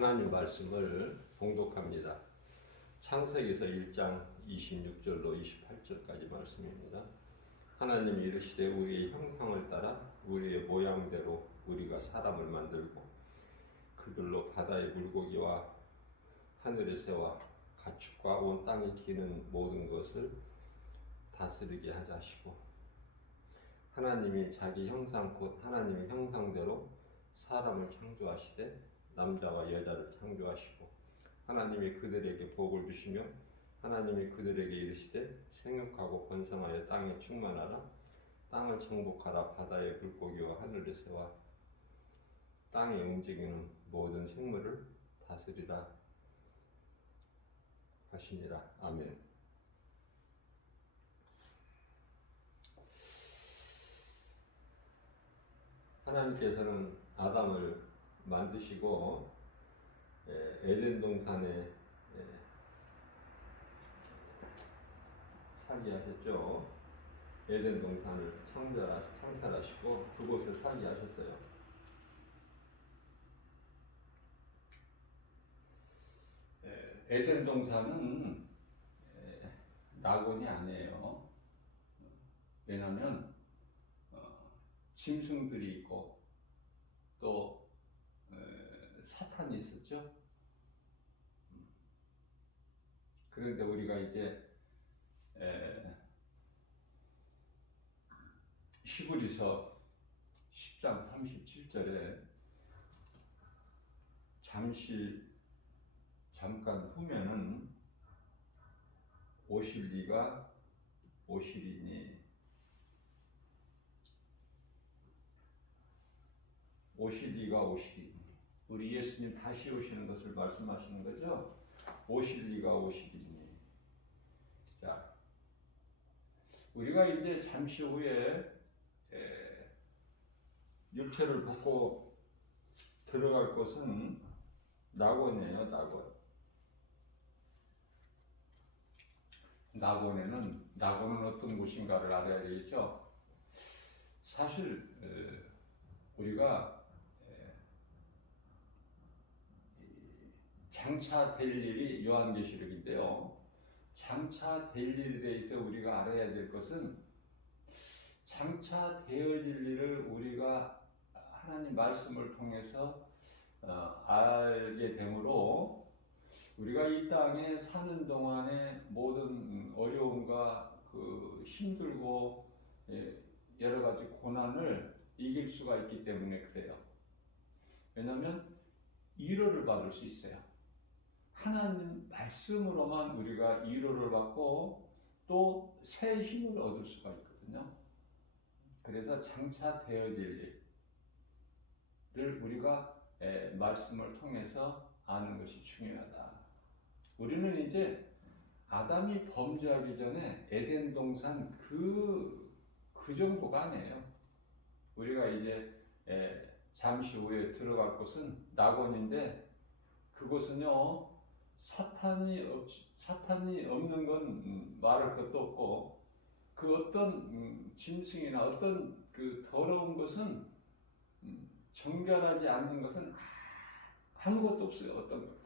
하나님 말씀을 봉독합니다. 창세기서 1장 26절로 28절까지 말씀입니다. 하나님이 이르시되 우리의 형상을 따라 우리의 모양대로 우리가 사람을 만들고 그들로 바다의 물고기와 하늘의 새와 가축과 온 땅에 기는 모든 것을 다스리게 하자 하시고, 하나님이 자기 형상 곧 하나님의 형상대로 사람을 창조하시되 남자와 여자를 창조하시고, 하나님이 그들에게 복을 주시며 하나님이 그들에게 이르시되 생육하고 번성하여 땅에 충만하라. 땅을 정복하라. 바다의 물고기와 하늘의 새와 땅에 움직이는 모든 생물을 다스리라 하시니라. 아멘. 하나님께서는 아담을 만드시고 에덴 동산에 살게 하셨죠. 에덴 동산을 창설하시고 그곳에 살게 하셨어요. 에덴 동산은 낙원이 아니에요. 왜냐하면 짐승들이 있고 또 사탄이 있었죠. 그런데 우리가 이제 히브리서 10장 37절에 잠깐 후면은 오실 이가 오시리니, 오실 이가 오시리니, 우리 예수님 다시 오시는 것을 말씀하시는 거죠. 오실 이가 오시리니. 자, 우리가 이제 잠시 후에 육체를 벗고 들어갈 곳은 낙원이에요. 낙원은 어떤 곳인가를 알아야 되겠죠. 사실 우리가 장차 될 일이 요한계시록인데요. 장차 될 일에 대해서 우리가 알아야 될 것은, 장차 되어질 일을 우리가 하나님 말씀을 통해서 알게 되므로 우리가 이 땅에 사는 동안에 모든 어려움과 그 힘들고 여러 가지 고난을 이길 수가 있기 때문에 그래요. 왜냐하면 위로를 받을 수 있어요. 하나님 말씀으로만 우리가 위로를 받고 또 새 힘을 얻을 수가 있거든요. 그래서 장차 되어질 일을 우리가 말씀을 통해서 아는 것이 중요하다. 우리는 이제 아담이 범죄하기 전에 에덴 동산 그 정도가 아니에요. 우리가 이제 잠시 후에 들어갈 곳은 낙원인데, 그곳은요 사탄이 없는 건 말할 것도 없고, 그 어떤 짐승이나 어떤 그 더러운 것은 정결하지 않는 것은 아무것도 없어요. 어떤 것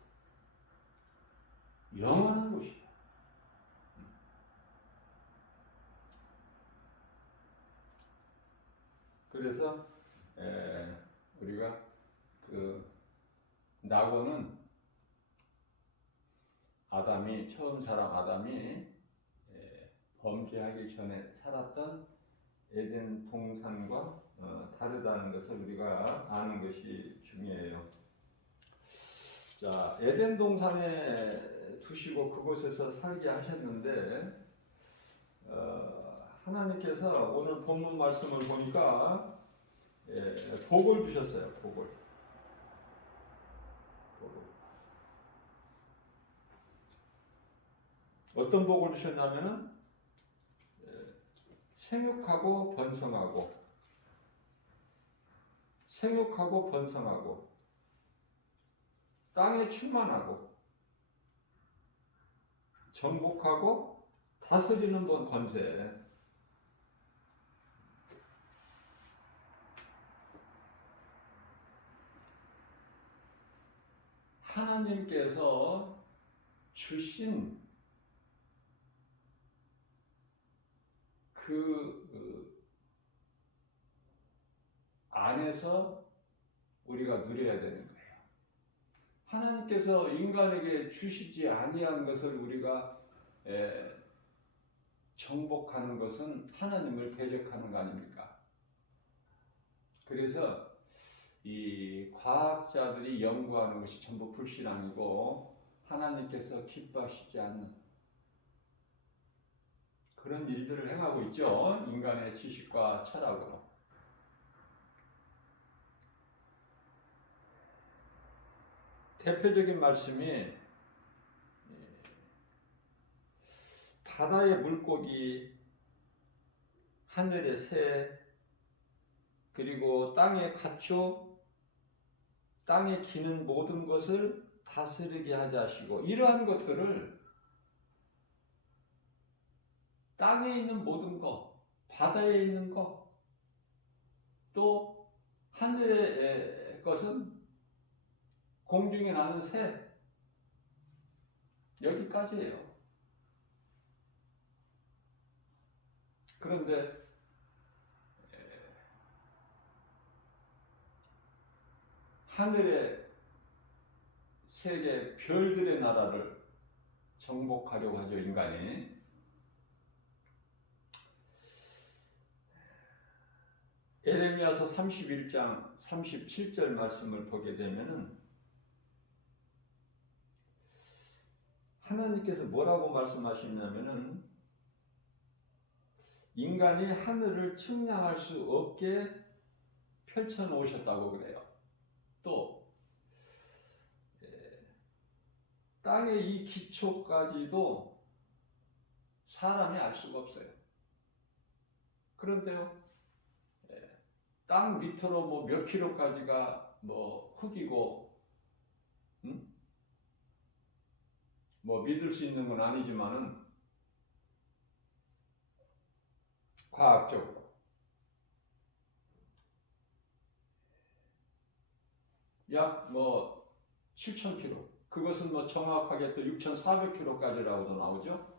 영원한 곳이에요. 그래서 우리가 그 낙원은 처음 사람 아담이 범죄하기 전에 살았던 에덴 동산과 다르다는 것을 우리가 아는 것이 중요해요. 자, 에덴 동산에 두시고 그곳에서 살게 하셨는데, 하나님께서 오늘 본문 말씀을 보니까 복을 주셨어요. 복을. 어떤 복을 주셨냐면은 생육하고 번성하고 땅에 충만하고 정복하고 다스리는 권세. 하나님께서 주신 그 안에서 우리가 누려야 되는 거예요. 하나님께서 인간에게 주시지 아니한 것을 우리가 정복하는 것은 하나님을 대적하는 거 아닙니까? 그래서 이 과학자들이 연구하는 것이 전부 불신앙이고 하나님께서 기뻐하시지 않는 그런 일들을 행하고 있죠. 인간의 지식과 철학으로. 대표적인 말씀이 바다의 물고기, 하늘의 새, 그리고 땅의 가축, 땅에 기는 모든 것을 다스리게 하자 하시고, 이러한 것들을 땅에 있는 모든 것, 바다에 있는 것, 또 하늘의 것은 공중에 나는 새, 여기까지예요. 그런데 하늘의 세계 별들의 나라를 정복하려고 하죠, 인간이. 에레미야서 31장 37절 말씀을 보게 되면은 하나님께서 뭐라고 말씀하시냐면은 인간이 하늘을 측량할 수 없게 펼쳐 놓으셨다고 그래요. 또 땅의 이 기초까지도 사람이 알 수가 없어요. 그런데요, 땅 밑으로 뭐 몇 킬로까지가 뭐 흙이고, 뭐 믿을 수 있는 건 아니지만은 과학적으로 약 뭐 7,000km, 그것은 뭐 정확하게 또 6,400km까지라고도 나오죠.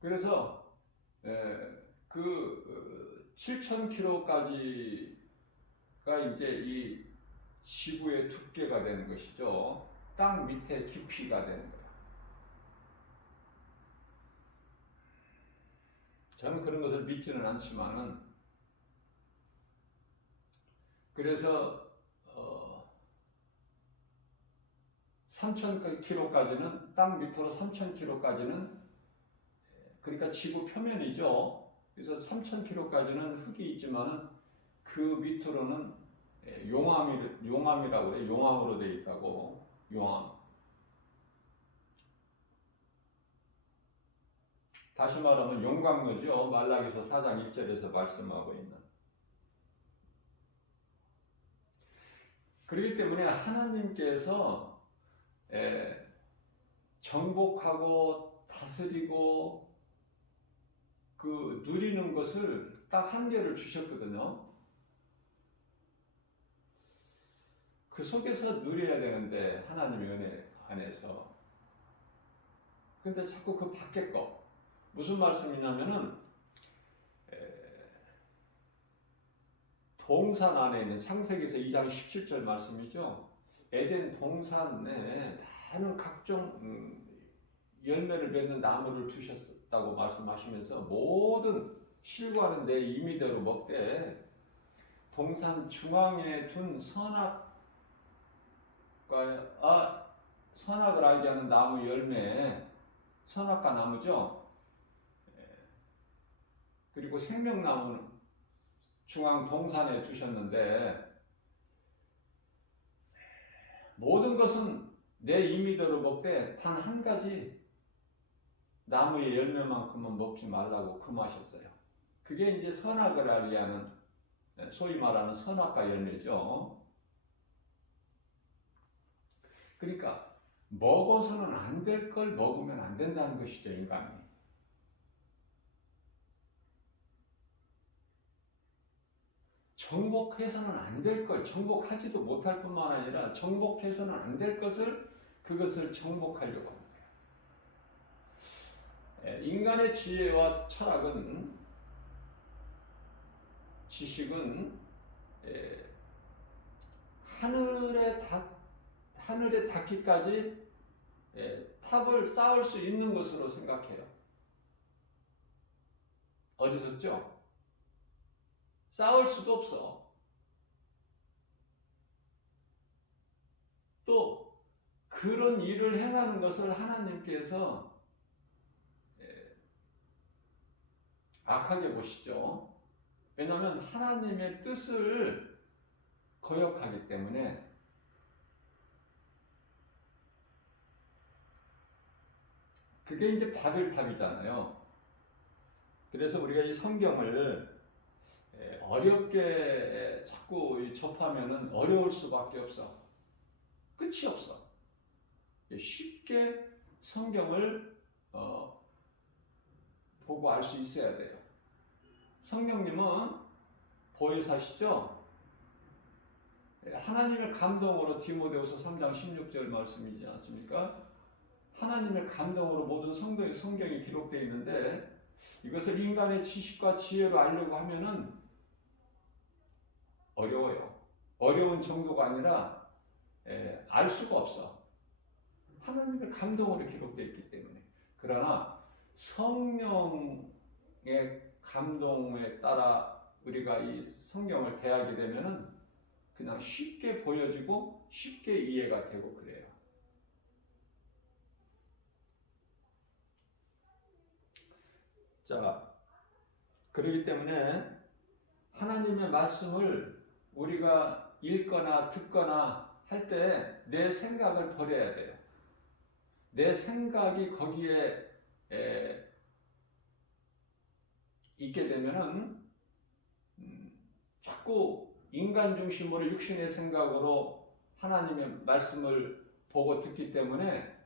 그래서 그 7,000km까지가 이제 이 지구의 두께가 되는 것이죠. 땅 밑에 깊이가 되는 거예요. 저는 그런 것을 믿지는 않지만은, 그래서 3,000km까지는, 땅 밑으로 3,000km까지는, 그러니까 지구 표면이죠. 그래서 3,000km까지는 흙이 있지만은 그 밑으로는 용암이라고 그래요. 용암으로 되어 있다고. 용암. 다시 말하면 용광로죠. 말라기서 4장 1절에서 말씀하고 있는. 그렇기 때문에 하나님께서 정복하고 다스리고 그 누리는 것을 딱 한계를 주셨거든요. 그 속에서 누려야 되는데, 하나님의 은혜 안에서. 근데 자꾸 그 밖에 거. 무슨 말씀이냐면은 동산 안에 있는, 창세기에서 2장 17절 말씀이죠. 에덴 동산에 많은 각종 열매를 맺는 나무를 두셨다고 말씀하시면서 모든 실과는 내 임의대로 먹되 동산 중앙에 둔 선악을 알게 하는 나무 열매, 선악과 나무죠. 그리고 생명나무는 중앙 동산에 두셨는데, 모든 것은 내 임의대로 먹되 단 한 가지 나무의 열매만큼은 먹지 말라고 금하셨어요. 그게 이제 선악을 알게 하는, 소위 말하는 선악과 열매죠. 그러니까 먹어서는 안 될 걸 먹으면 안 된다는 것이죠, 인간이. 정복해서는 안 될 걸 정복하지도 못할 뿐만 아니라 정복해서는 안 될 것을 그것을 정복하려고 하는 거예요. 인간의 지혜와 철학은 지식은 하늘에 닿기까지 탑을 쌓을 수 있는 것으로 생각해요. 어리석죠? 쌓을 수도 없어. 또 그런 일을 행하는 것을 하나님께서 악하게 보시죠. 왜냐하면 하나님의 뜻을 거역하기 때문에. 그게 이제 바벨탑이잖아요. 그래서 우리가 이 성경을 어렵게 자꾸 접하면은 어려울 수밖에 없어. 끝이 없어. 쉽게 성경을 보고 알 수 있어야 돼요. 성령님은 보혜사시죠? 하나님의 감동으로 디모데후서 3장 16절 말씀이지 않습니까? 하나님의 감동으로 모든 성경이 기록되어 있는데 이것을 인간의 지식과 지혜로 알려고 하면은 어려워요. 어려운 정도가 아니라 알 수가 없어. 하나님의 감동으로 기록되어 있기 때문에. 그러나 성령의 감동에 따라 우리가 이 성경을 대하게 되면은 그냥 쉽게 보여지고 쉽게 이해가 되고 그래요. 자, 그렇기 때문에 하나님의 말씀을 우리가 읽거나 듣거나 할 때 내 생각을 버려야 돼요. 내 생각이 거기에 있게 되면은 자꾸 인간 중심으로 육신의 생각으로 하나님의 말씀을 보고 듣기 때문에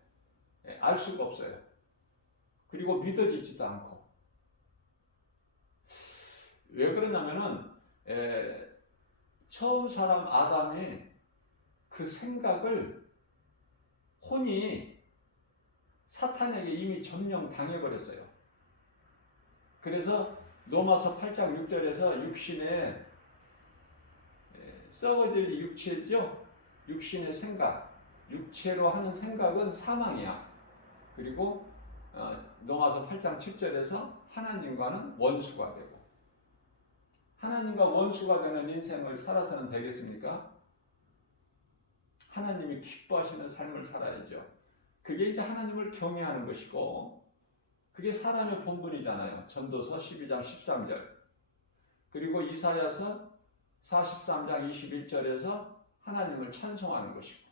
알 수가 없어요. 그리고 믿어지지도 않고. 왜 그러냐면은 처음 사람 아담이 그 생각을 혼이 사탄에게 이미 점령 당해버렸어요. 그래서 로마서 8장 6절에서 육신의 썩어질 육체죠. 육신의 생각, 육체로 하는 생각은 사망이야. 그리고 로마서 8장 7절에서 하나님과는 원수가 되고. 하나님과 원수가 되는 인생을 살아서는 되겠습니까? 하나님이 기뻐하시는 삶을 살아야죠. 그게 이제 하나님을 경외하는 것이고 그게 사람의 본분이잖아요. 전도서 12장 13절 그리고 이사야서 43장 21절에서 하나님을 찬송하는 것이고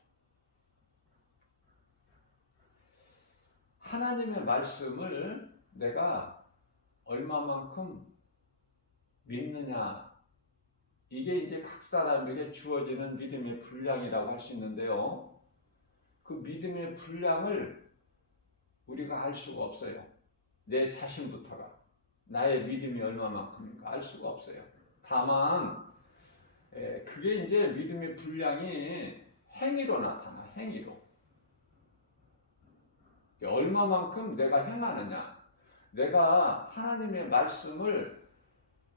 하나님의 말씀을 내가 얼마만큼 믿느냐 이게 이제 각 사람에게 주어지는 믿음의 분량이라고 할 수 있는데요. 그 믿음의 분량을 우리가 알 수가 없어요. 내 자신부터가 나의 믿음이 얼마만큼인가 알 수가 없어요. 다만 그게 이제 믿음의 분량이 행위로 나타나. 행위로 얼마만큼 내가 행하느냐. 내가 하나님의 말씀을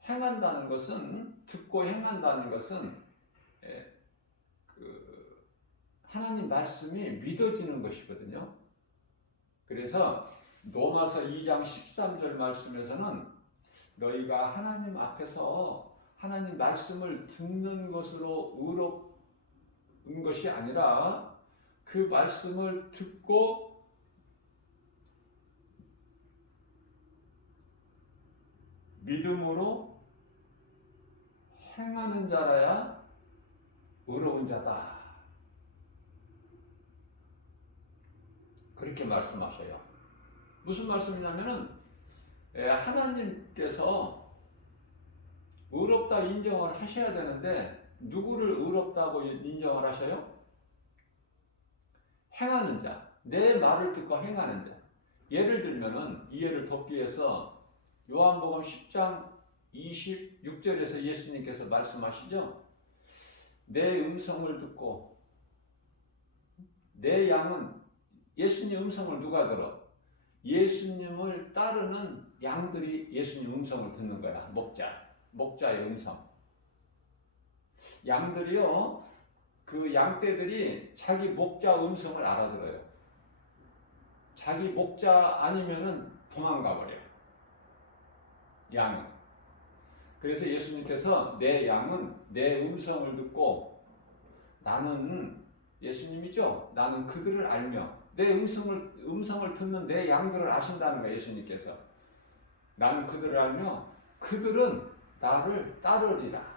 행한다는 것은 듣고 행한다는 것은 하나님 말씀이 믿어지는 것이거든요. 그래서 로마서 2장 13절 말씀에서는 너희가 하나님 앞에서 하나님 말씀을 듣는 것으로 의롭은 것이 아니라 그 말씀을 듣고 믿음으로 행하는 자라야 의로운 자다. 그렇게 말씀하셔요. 무슨 말씀이냐면은 하나님께서 의롭다 인정을 하셔야 되는데 누구를 의롭다고 인정을 하셔요? 행하는 자. 내 말을 듣고 행하는 자. 예를 들면은 이해를 돕기 위해서 요한복음 10장 26절에서 예수님께서 말씀하시죠. 내 음성을 듣고 내 양은 예수님 음성을 누가 들어? 예수님을 따르는 양들이 예수님 음성을 듣는 거야. 목자의 음성. 양들이요, 그 양떼들이 자기 목자 음성을 알아들어요. 자기 목자 아니면은 도망가 버려요. 양은. 그래서 예수님께서 내 양은 내 음성을 듣고 나는 예수님이죠. 나는 그들을 알며 내 음성을 듣는 내 양들을 아신다는 거예요. 예수님께서 나는 그들을 알며 그들은 나를 따르리라.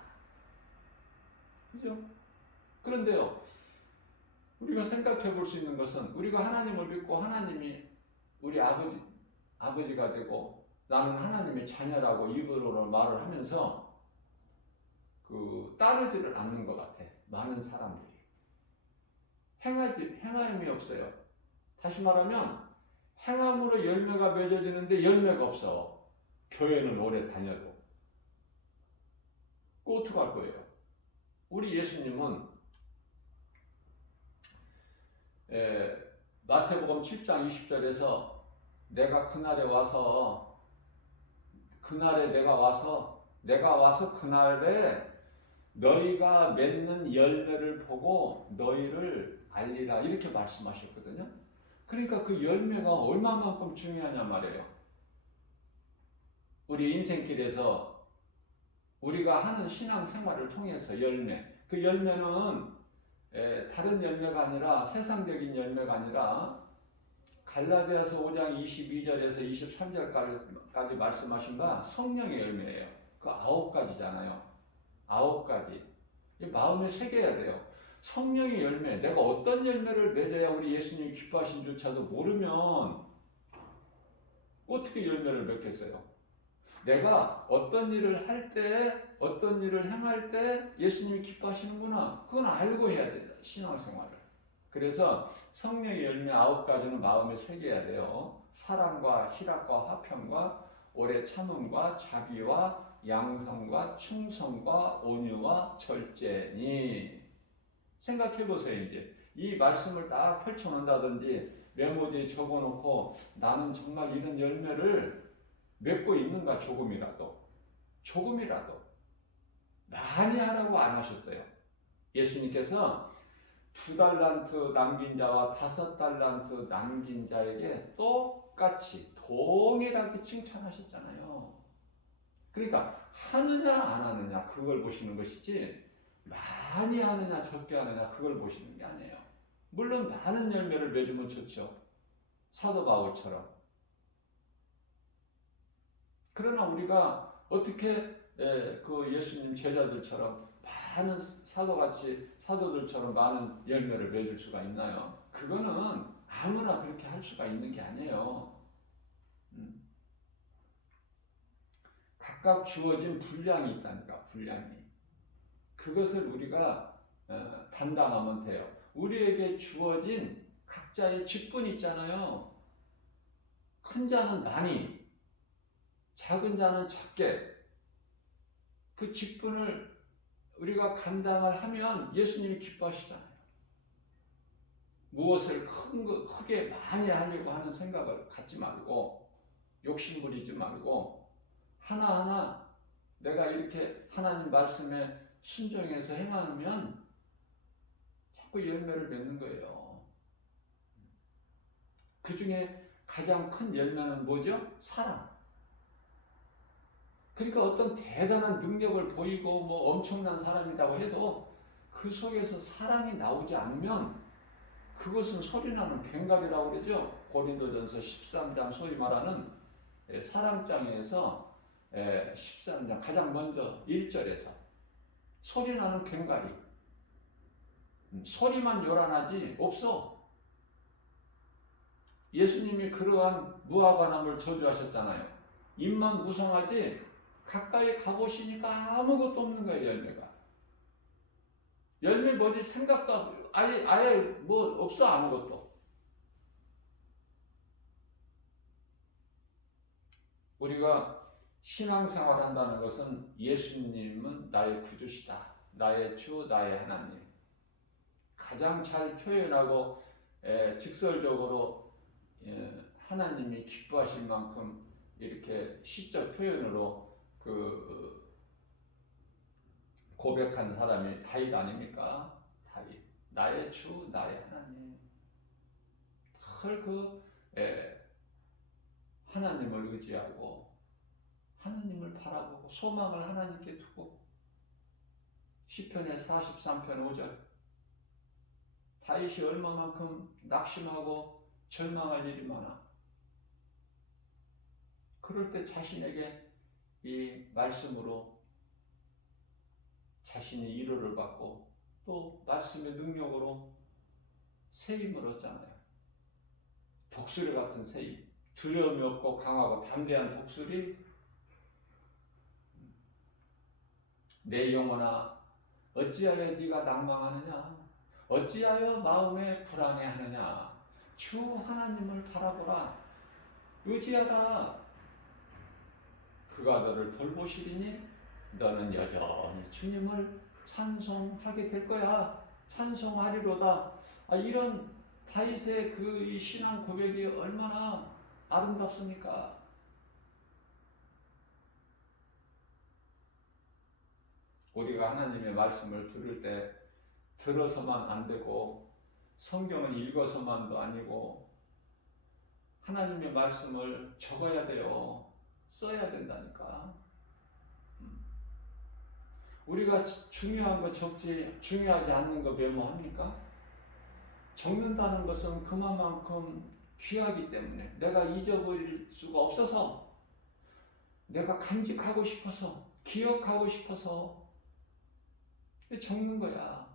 그죠? 그런데요, 우리가 생각해 볼 수 있는 것은 우리가 하나님을 믿고 하나님이 우리 아버지가 되고 나는 하나님의 자녀라고 입으로 말을 하면서 따르지를 않는 것 같아. 많은 사람들이 행함이 없어요. 다시 말하면 행함으로 열매가 맺어지는데 열매가 없어. 교회는 오래 다녀도. 어떡할 거예요? 우리 예수님은 마태복음 7장 20절에서 내가 그날에 와서 그날에 너희가 맺는 열매를 보고 너희를 알리라 이렇게 말씀하셨거든요. 그러니까 그 열매가 얼마만큼 중요하냐 말이에요. 우리 인생길에서 우리가 하는 신앙생활을 통해서 그 열매는 다른 열매가 아니라 세상적인 열매가 아니라 갈라디아서 5장 22절에서 23절까지 말씀하신 바 성령의 열매예요. 그 9가지잖아요. 9가지. 마음에 새겨야 돼요. 성령의 열매, 내가 어떤 열매를 맺어야 우리 예수님이 기뻐하신 줄차도 모르면 어떻게 열매를 맺겠어요? 내가 어떤 일을 할 때, 어떤 일을 행할 때 예수님이 기뻐하시는구나. 그건 알고 해야 돼요. 신앙생활을. 그래서 성령의 열매 9가지는 마음에 새겨야 돼요. 사랑과 희락과 화평과 오래 참음과 자비와 양성과 충성과 온유와 절제니. 생각해 보세요. 이제 이 말씀을 딱 펼쳐놓는다든지 메모지에 적어놓고 나는 정말 이런 열매를 맺고 있는가. 조금이라도 많이 하라고 안 하셨어요. 예수님께서 2달란트 남긴 자와 5달란트 남긴 자에게 똑같이 동일하게 칭찬하셨잖아요. 그러니까 하느냐 안 하느냐 그걸 보시는 것이지 많이 하느냐 적게 하느냐 그걸 보시는 게 아니에요. 물론 많은 열매를 맺으면 좋죠. 사도 바울처럼. 그러나 우리가 어떻게 그 예수님 제자들처럼 많은 사도들처럼 많은 열매를 맺을 수가 있나요? 그거는 아무나 그렇게 할 수가 있는 게 아니에요. 각각 주어진 분량이 있다니까. 분량이. 그것을 우리가 담당하면 돼요. 우리에게 주어진 각자의 직분이 있잖아요. 큰 자는 많이, 작은 자는 작게. 그 직분을 우리가 감당을 하면 예수님이 기뻐하시잖아요. 무엇을 크게 많이 하려고 하는 생각을 갖지 말고 욕심 부리지 말고 하나하나 내가 이렇게 하나님 말씀에 순종해서 행하면 자꾸 열매를 맺는 거예요. 그 중에 가장 큰 열매는 뭐죠? 사랑. 그러니까 어떤 대단한 능력을 보이고 뭐 엄청난 사람이라고 해도 그 속에서 사랑이 나오지 않으면 그것은 소리나는 괭갈이라고 그러죠. 고린도전서 13장 소위 말하는 사랑장에서 13장 가장 먼저 1절에서 소리나는 괭갈이. 소리만 요란하지 없어. 예수님이 그러한 무화과나무를 저주하셨잖아요. 입만 무성하지 가까이 가보시니까 아무것도 없는 거예요. 열매 뭐지 생각도 아예 뭐 없어. 아무것도. 우리가 신앙생활 한다는 것은 예수님은 나의 구주시다. 나의 주, 나의 하나님. 가장 잘 표현하고 직설적으로 하나님이 기뻐하실 만큼 이렇게 시적 표현으로 그 고백한 사람이 다윗 아닙니까? 다윗. 나의 주, 나의 하나님. 늘 하나님을 의지하고 하나님을 바라보고 소망을 하나님께 두고 시편의 43편 5절 다윗이 얼마만큼 낙심하고 절망할 일이 많아. 그럴 때 자신에게 이 말씀으로 자신이 위로를 받고 또 말씀의 능력으로 세임을 얻잖아요. 독수리 같은 세임, 두려움이 없고 강하고 담대한 독수리. 내 영혼아 어찌하여 네가 낭망하느냐, 어찌하여 마음에 불안해하느냐. 주 하나님을 바라보라, 의지하라. 그가 너를 돌보시리니 너는 여전히 주님을 찬송하게 될 거야. 찬송하리로다. 이런 다윗의 이 신앙 고백이 얼마나 아름답습니까? 우리가 하나님의 말씀을 들을 때 들어서만 안 되고 성경을 읽어서만도 아니고 하나님의 말씀을 적어야 돼요. 써야 된다니까. 우리가 중요한 거 적지, 중요하지 않는 거 메모합니까? 적는다는 것은 그만큼 귀하기 때문에 내가 잊어버릴 수가 없어서, 내가 간직하고 싶어서, 기억하고 싶어서 적는 거야.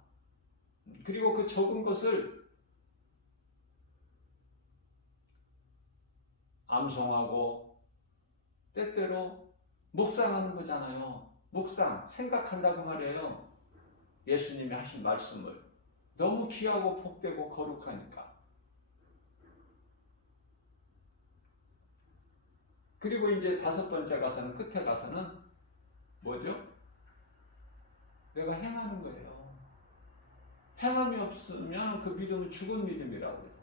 그리고 그 적은 것을 암송하고 때때로 묵상하는 거잖아요. 묵상, 생각한다고 말이에요. 예수님이 하신 말씀을. 너무 귀하고 복되고 거룩하니까. 그리고 이제 5번째 가서는, 끝에 가서는 뭐죠? 내가 행하는 거예요. 행함이 없으면 그 믿음은 죽은 믿음이라고 해요.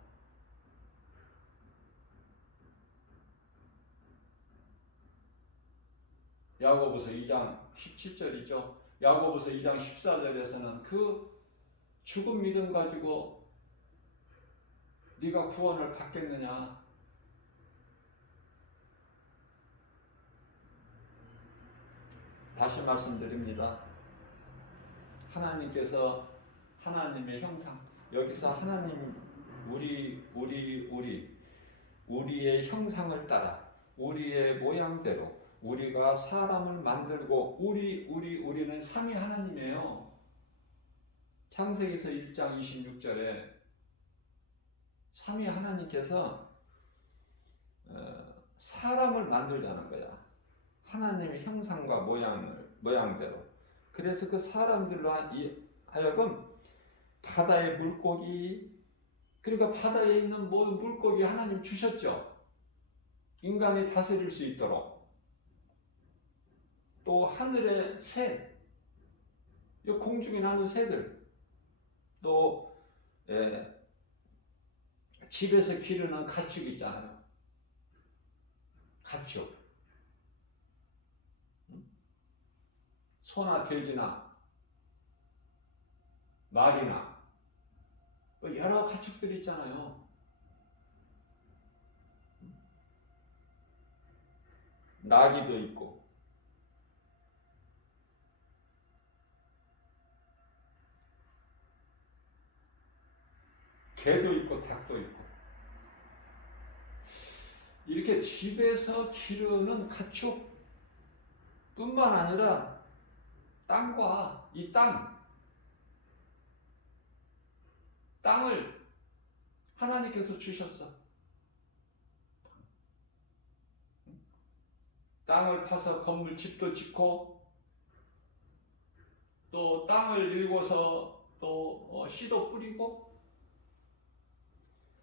야고보서 2장 17절이죠. 야고보서 2장 14절에서는 그 죽은 믿음 가지고 네가 구원을 받겠느냐. 다시 말씀드립니다. 하나님께서 하나님의 형상, 여기서 하나님 우리의 형상을 따라 우리의 모양대로 우리가 사람을 만들고 우리는 삼위 하나님이에요. 창세기서 1장 26절에 삼위 하나님께서 사람을 만들자는 거야. 하나님의 형상과 모양대로. 그래서 그 사람들로 하여금 바다의 물고기, 그러니까 바다에 있는 모든 물고기 하나님 주셨죠. 인간이 다스릴 수 있도록. 또 하늘의 새, 공중에 나는 새들, 또 집에서 기르는 가축 있잖아요. 가축. 소나 돼지나 말이나 여러 가축들이 있잖아요. 나귀도 있고 개도 있고 닭도 있고 이렇게 집에서 기르는 가축 뿐만 아니라 땅과 이 땅을 하나님께서 주셨어. 땅을 파서 건물 집도 짓고 또 땅을 일궈서 또 씨도 뿌리고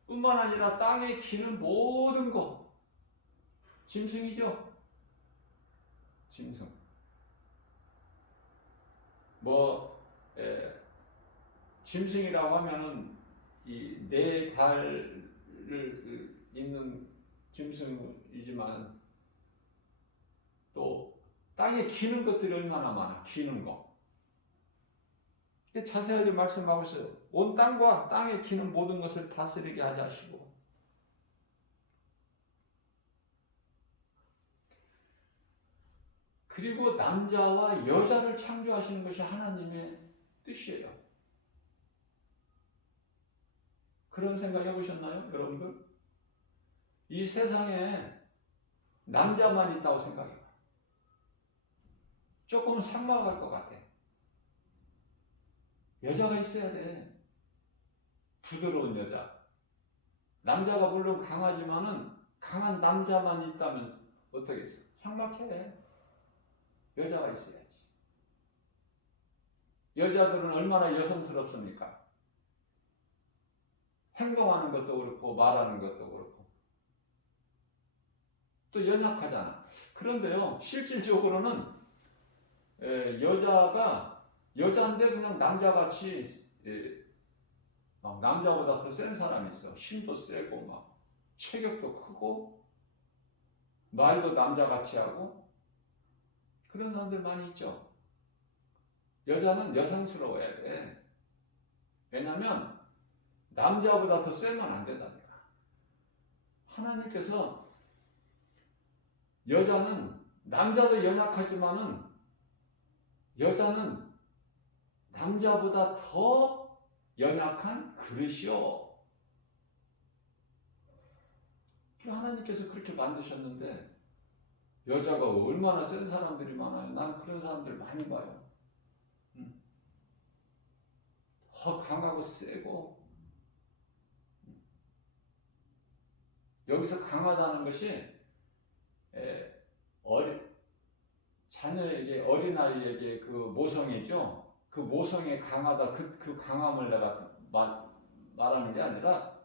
뿐만 아니라 땅에 기는 모든 것 짐승이죠. 짐승. 뭐 짐승이라고 하면은 이 네 발을 있는 짐승이지만 또 땅에 기는 것들이 얼마나 많아. 기는 거. 자세하게 말씀하고 있어요. 온 땅과 땅에 기는 모든 것을 다스리게 하자 하시고. 그리고 남자와 여자를 창조하시는 것이 하나님의 뜻이에요. 그런 생각 해보셨나요, 여러분들? 이 세상에 남자만 있다고 생각해요. 조금 삭막할 것 같아. 여자가 있어야 돼. 부드러운 여자. 남자가 물론 강하지만은 강한 남자만 있다면 어떻게 했어? 삭막해. 여자가 있어야지. 여자들은 얼마나 여성스럽습니까? 행동하는 것도 그렇고 말하는 것도 그렇고 또 연약하잖아. 그런데요, 실질적으로는 여자가 여자인데 그냥 남자같이 남자보다 더 센 사람이 있어. 힘도 세고 막 체격도 크고 말도 남자같이 하고 그런 사람들 많이 있죠. 여자는 여성스러워야 돼. 왜냐하면 남자보다 더 세면 안 된다니까. 하나님께서 여자는 남자도 연약하지만은 여자는 남자보다 더 연약한 그릇이요. 하나님께서 그렇게 만드셨는데 여자가 얼마나 센 사람들이 많아요. 난 그런 사람들 많이 봐요. 더 강하고 세고. 여기서 강하다는 것이 자녀에게, 어린아이에게 그 모성이죠. 그 모성이 강하다, 그 강함을 내가 말하는 게 아니라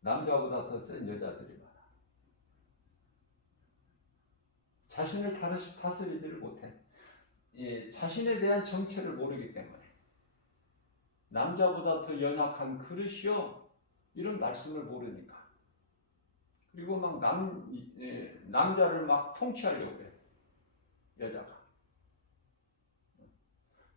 남자보다 더 센 여자들이 많아. 자신을 다스리지를 못해. 자신에 대한 정체를 모르기 때문에. 남자보다 더 연약한 그릇이요. 이런 말씀을 모르니까. 그리고 막 남자를 막 통치하려고 해요. 여자가.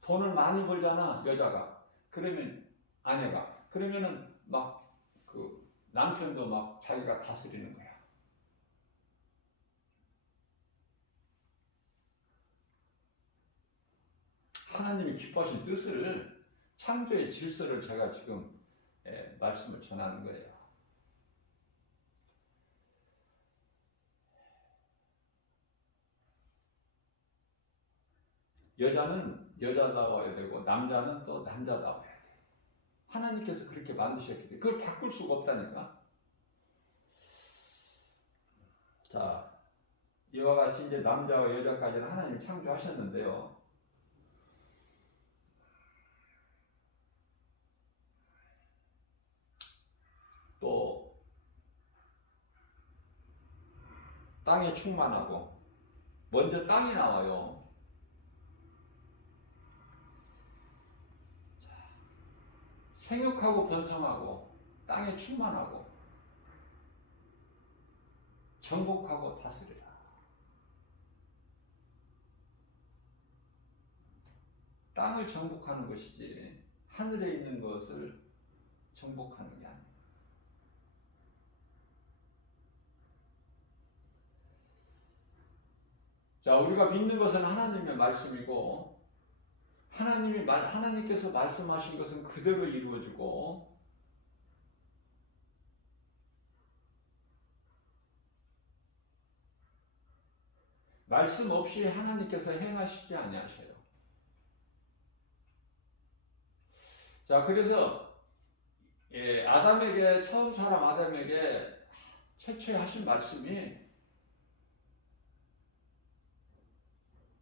돈을 많이 벌잖아, 여자가. 그러면, 아내가. 그러면은 막 그 남편도 막 자기가 다스리는 거야. 하나님이 기뻐하신 뜻을, 창조의 질서를 제가 지금 말씀을 전하는 거예요. 여자는 여자다워야 되고 남자는 또 남자다워야 돼. 하나님께서 그렇게 만드셨기 때문에 그걸 바꿀 수가 없다니까. 자, 이와 같이 이제 남자와 여자까지는 하나님이 창조하셨는데요. 또 땅에 충만하고 먼저 땅이 나와요. 자, 생육하고 번성하고 땅에 충만하고 정복하고 다스리라. 땅을 정복하는 것이지 하늘에 있는 것을 정복하는 게 아니에요. 자, 우리가 믿는 것은 하나님의 말씀이고 하나님께서 말씀하신 것은 그대로 이루어지고 말씀 없이 하나님께서 행하시지 아니하셔요. 자, 그래서 처음 사람 아담에게 최초에 하신 말씀이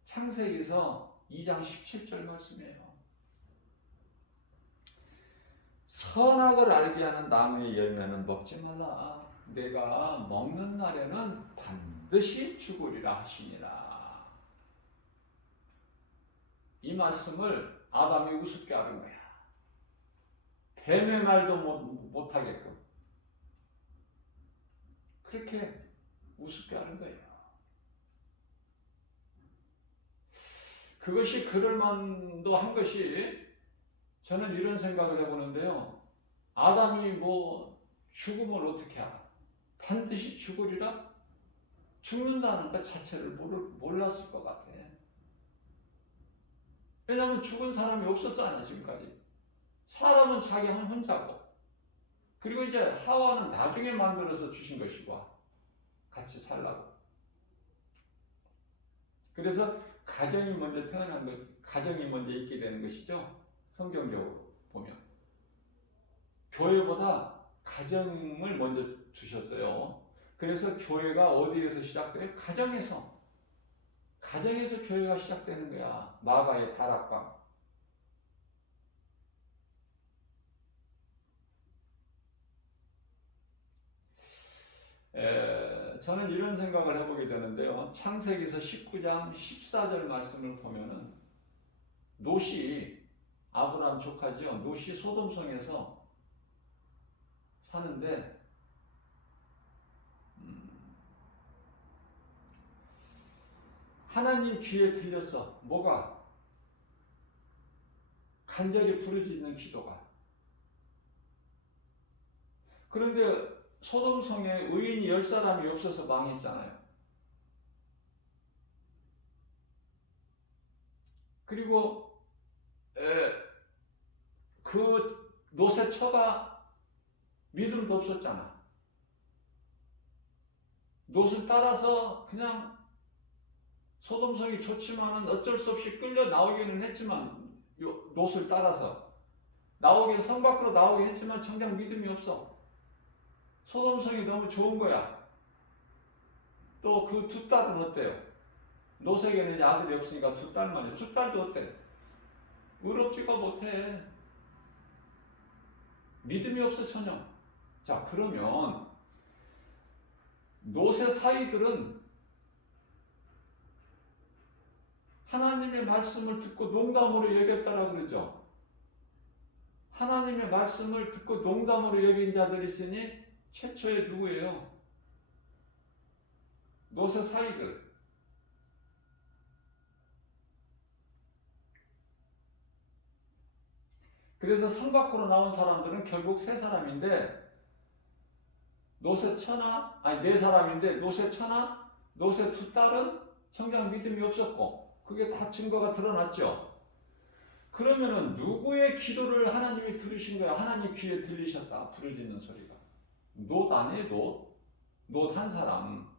창세기서 2장 17절 말씀이에요. 선악을 알게 하는 나무의 열매는 먹지 말라. 내가 먹는 날에는 반드시 죽으리라 하시니라. 이 말씀을 아담이 우습게 하는 거야. 뱀의 말도 못하게끔 그렇게 우습게 하는 거예요. 그것이 그럴만도 한 것이, 저는 이런 생각을 해보는데요. 아담이 뭐 죽음을 어떻게 알아? 반드시 죽으리라? 죽는다는 것 자체를 몰랐을 것 같아. 왜냐하면 죽은 사람이 없었잖아, 지금까지. 사람은 자기 혼자고, 그리고 이제 하와는 나중에 만들어서 주신 것이고, 같이 살라고. 그래서 가정이 먼저 태어난 것, 가정이 먼저 있게 되는 것이죠. 성경적으로 보면. 교회보다 가정을 먼저 주셨어요. 그래서 교회가 어디에서 시작돼요? 가정에서. 가정에서 교회가 시작되는 거야. 마가의 다락방. 저는 이런 생각을 해보게 되는데요. 창세기서 19장 14절 말씀을 보면은 롯이, 아브라함 조카지요. 롯이 소돔성에서 사는데 하나님 귀에 들렸어. 뭐가? 간절히 부르짖는 기도가. 그런데 소돔성에 의인이 10사람이 없어서 망했잖아요. 그리고 그 롯의 처가 믿음도 없었잖아. 롯을 따라서 그냥 소돔성이 좋지만은 어쩔 수 없이 끌려 나오기는 했지만, 롯을 따라서 성 밖으로 나오긴 했지만 정작 믿음이 없어. 소돔성이 너무 좋은 거야. 또 그 두 딸은 어때요? 롯에게는 아들이 없으니까 두 딸만 해. 두 딸도 어때? 의롭지가 못해. 믿음이 없어 전혀. 자, 그러면 롯의 사이들은 하나님의 말씀을 듣고 농담으로 여겼다라고 그러죠. 하나님의 말씀을 듣고 농담으로 여긴 자들이 있으니 최초의 누구예요? 롯의 사이들. 그래서 성 밖으로 나온 사람들은 결국 세 사람인데, 롯의 처나, 아니 네 사람인데, 롯의 처나, 롯의 두 딸은 성경 믿음이 없었고, 그게 다 증거가 드러났죠. 그러면은 누구의 기도를 하나님이 들으신 거야? 하나님 귀에 들리셨다. 부르짖는 소리가. 롯 아니에요, 롯 한 사람.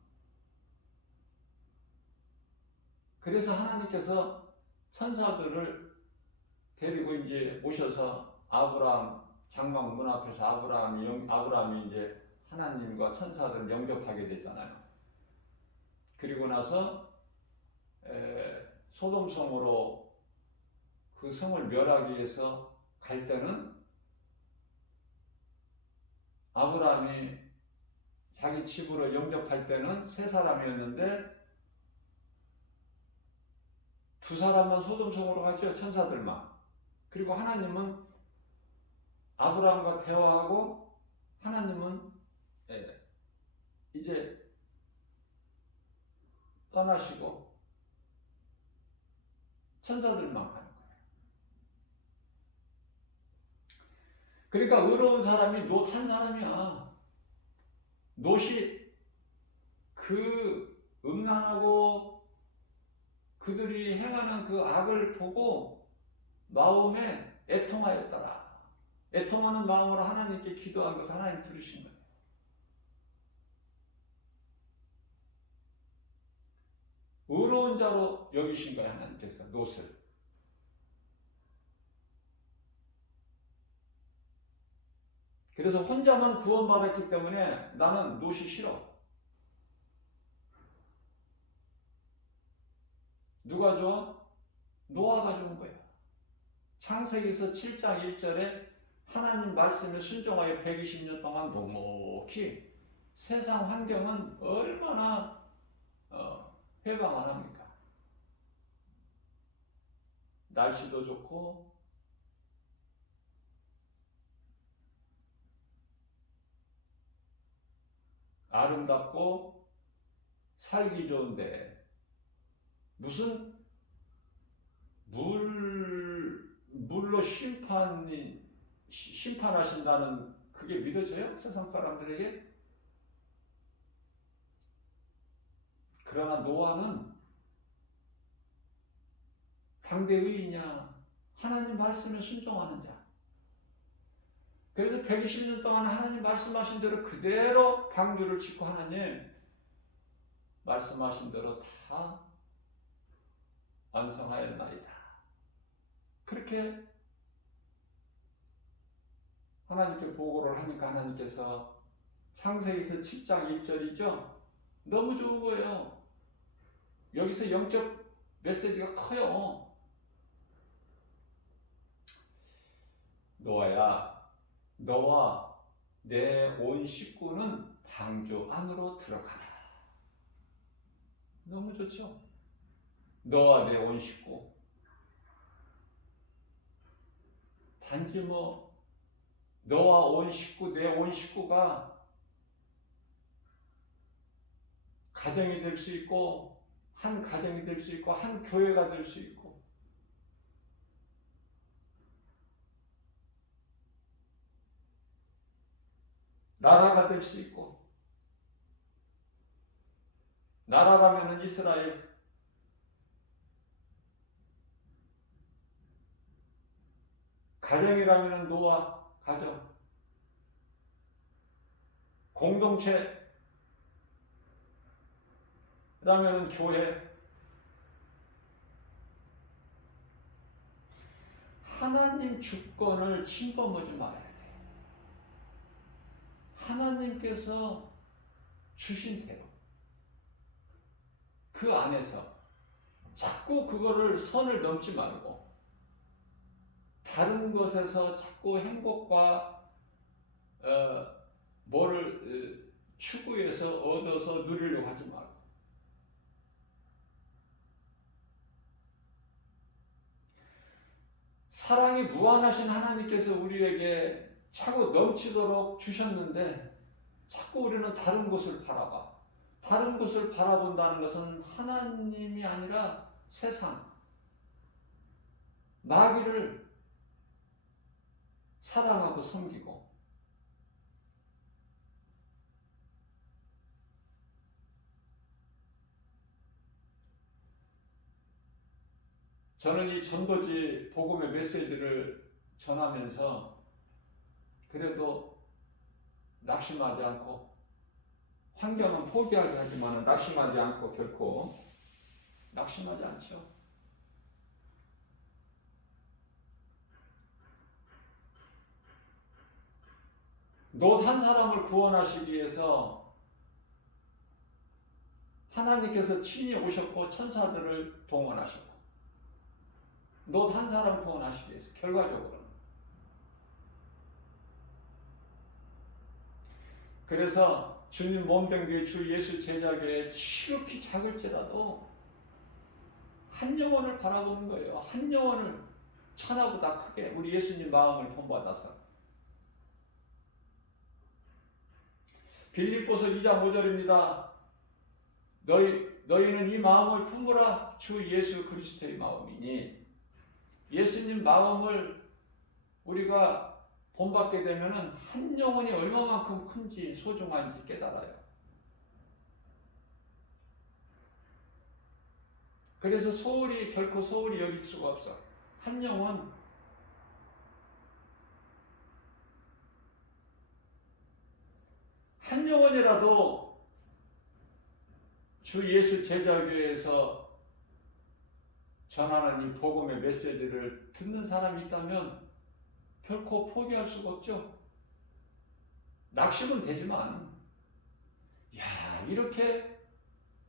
그래서 하나님께서 천사들을 데리고 이제 오셔서 아브라함 장막 문 앞에서 아브라함이 이제 하나님과 천사들을 영접하게 되잖아요. 그리고 나서 소돔성으로 그 성을 멸하기 위해서 갈 때는 아브라함이 자기 집으로 영접할 때는 세 사람이었는데 두 사람만 소돔성으로 가죠. 천사들만. 그리고 하나님은 아브라함과 대화하고, 하나님은 이제 떠나시고 천사들만 가는 거예요. 그러니까 의로운 사람이 롯 한 사람이야. 롯이 그 음란하고 그들이 행하는 그 악을 보고 마음에 애통하였더라. 애통하는 마음으로 하나님께 기도한 것을 하나님 들으신 거예요. 의로운 자로 여기신 거예요, 하나님께서 롯을. 그래서 혼자만 구원받았기 때문에 나는 롯이 싫어. 누가 좋아? 노아가 좋은 거야. 창세기서 7장 1절에 하나님 말씀에 순종하여 120년 동안 묵묵히 세상 환경은 얼마나 해방 안 합니까? 날씨도 좋고 아름답고 살기 좋은데 무슨 물로 심판하신다는 그게 믿어져요? 세상 사람들에게? 그러나 노아는 당대 의인이야. 하나님 말씀에 순종하는 자. 그래서 120년 동안 하나님 말씀하신 대로 그대로 방주를 짓고 하나님 말씀하신 대로 다 완성하였나이다. 그렇게 하나님께 보고를 하니까 하나님께서 창세기에서 7장 1절이죠. 너무 좋은 거예요. 여기서 영적 메시지가 커요. 노아야, 너와 내 온 식구는 방주 안으로 들어가라. 너무 좋죠? 너와 내 온 식구. 단지 너와 온 식구, 내 온 식구가 가정이 될 수 있고, 한 가정이 될 수 있고, 한 교회가 될 수 있고, 나라가 될 수 있고, 나라라면은 이스라엘, 가정이라면은 노아 가정, 공동체라면은 교회. 하나님 주권을 침범하지 말아야 돼. 하나님께서 주신 대로 그 안에서 자꾸 그거를 선을 넘지 말고 다른 것에서 자꾸 행복과 뭐를 추구해서 얻어서 누리려고 하지 말고 사랑이 무한하신 하나님께서 우리에게 차고 넘치도록 주셨는데 자꾸 우리는 다른 곳을 바라봐. 다른 곳을 바라본다는 것은 하나님이 아니라 세상, 마귀를 사랑하고 섬기고 저는 이 전도지 복음의 메시지를 전하면서 그래도 낙심하지 않고 환경은 포기하게 하지만 낙심하지 않고 결코 낙심하지 않죠. 롯 한 사람을 구원하시기 위해서 하나님께서 친히 오셨고 천사들을 동원하셨고 롯 한 사람 구원하시기 위해서 결과적으로는 그래서 주님 몸된 교회 주 예수 제자교회 지극히 작을지라도 한 영혼을 바라보는 거예요. 한 영혼을 천하보다 크게 우리 예수님 마음을 본받아서 빌립보서 2장 5절입니다. 너희는 이 마음을 품으라 주 예수 그리스도의 마음이니 예수님 마음을 우리가 본받게 되면은 한 영혼이 얼마만큼 큰지 소중한지 깨달아요. 그래서 결코 소홀히 여길 수가 없어. 한 영혼 한 영혼이라도 주 예수 제자교회에서 전하는 이 복음의 메시지를 듣는 사람이 있다면 결코 포기할 수가 없죠. 낙심은 되지만 이렇게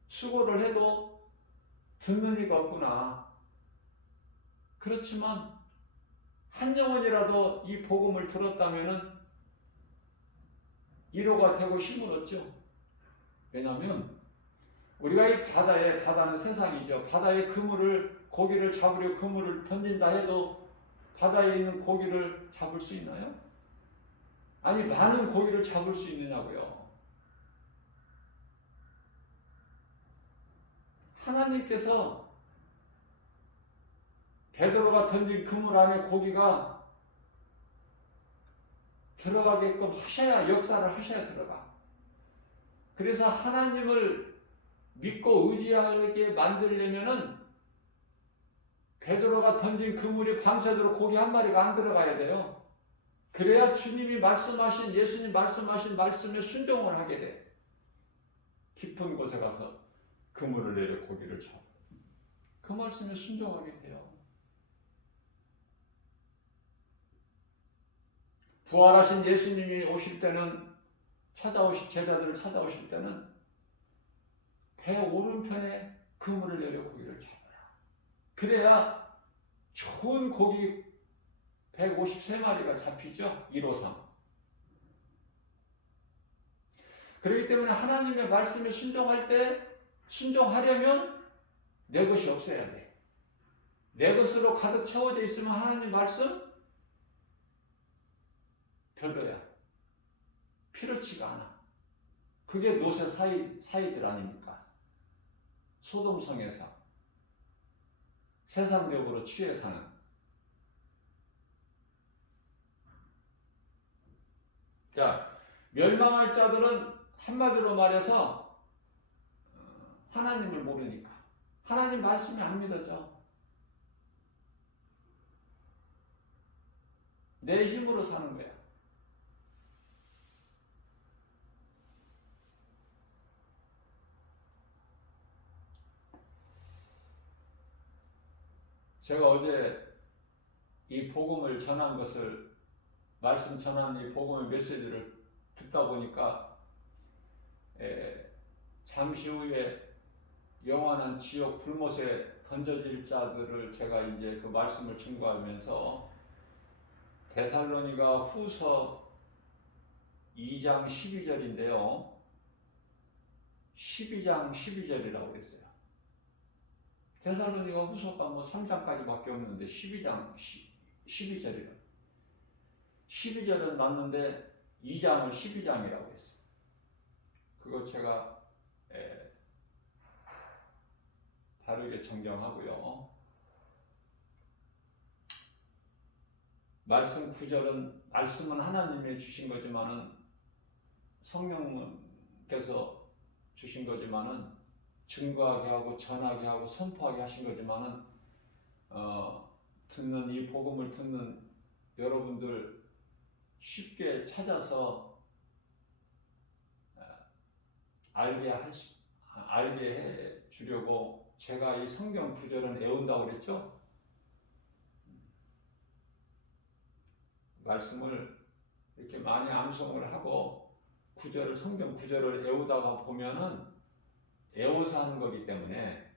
수고를 해도 듣는 이가 없구나. 그렇지만 한 영혼이라도 이 복음을 들었다면 위로가 되고 힘을 얻죠. 왜냐하면 우리가 이 바다는 세상이죠. 바다에 고기를 잡으려 그물을 던진다 해도 바다에 있는 고기를 잡을 수 있나요? 아니, 많은 고기를 잡을 수 있느냐고요. 하나님께서 베드로가 던진 그물 안에 고기가 들어가게끔 하셔야, 역사를 하셔야 들어가. 그래서 하나님을 믿고 의지하게 만들려면은 베드로가 던진 그물이 밤새도록 고기 한 마리가 안 들어가야 돼요. 그래야 주님이 말씀하신, 예수님 말씀하신 말씀에 순종을 하게 돼. 깊은 곳에 가서 그물을 내려 고기를 잡고 그 말씀에 순종하게 돼요. 부활하신 예수님이 오실 때는, 제자들을 찾아오실 때는 배 오른편에 그물을 내려 고기를 잡아라. 그래야 좋은 고기 153마리가 잡히죠. 153. 그렇기 때문에 하나님의 말씀에 순종하려면 내 것이 없어야 돼. 내 것으로 가득 채워져 있으면 하나님 말씀 별로야. 필요치가 않아. 그게 노새 사이들 아닙니까? 소돔성에서 세상적으로 취해 사는. 자, 멸망할 자들은 한마디로 말해서 하나님을 모르니까. 하나님 말씀이 안 믿어져. 내 힘으로 사는 거야. 제가 어제 이 복음을 전한 것을, 말씀 전한 이 복음의 메시지를 듣다 보니까 잠시 후에 영원한 지옥 불못에 던져질 자들을 제가 이제 그 말씀을 증거하면서 데살로니가 후서 2장 12절인데요. 12장 12절이라고 그랬어요. 데살로니가 후서가 뭐 3장까지밖에 없는데 12장 12절이라. 12절은 맞는데 2장을 12장이라고 했어요. 그거 제가 다르게 정정하고요. 말씀 9절은, 말씀은 하나님이 주신 거지만은, 성령께서 주신 거지만은, 증거하게 하고 전하게 하고 선포하게 하신 거지만은, 듣는 이 복음을 듣는 여러분들 쉽게 찾아서 알게 해 주려고 제가 이 성경 구절은 외운다고 그랬죠? 말씀을 이렇게 많이 암송을 하고 성경 구절을 외우다가 보면은 외워서 하는 거기 때문에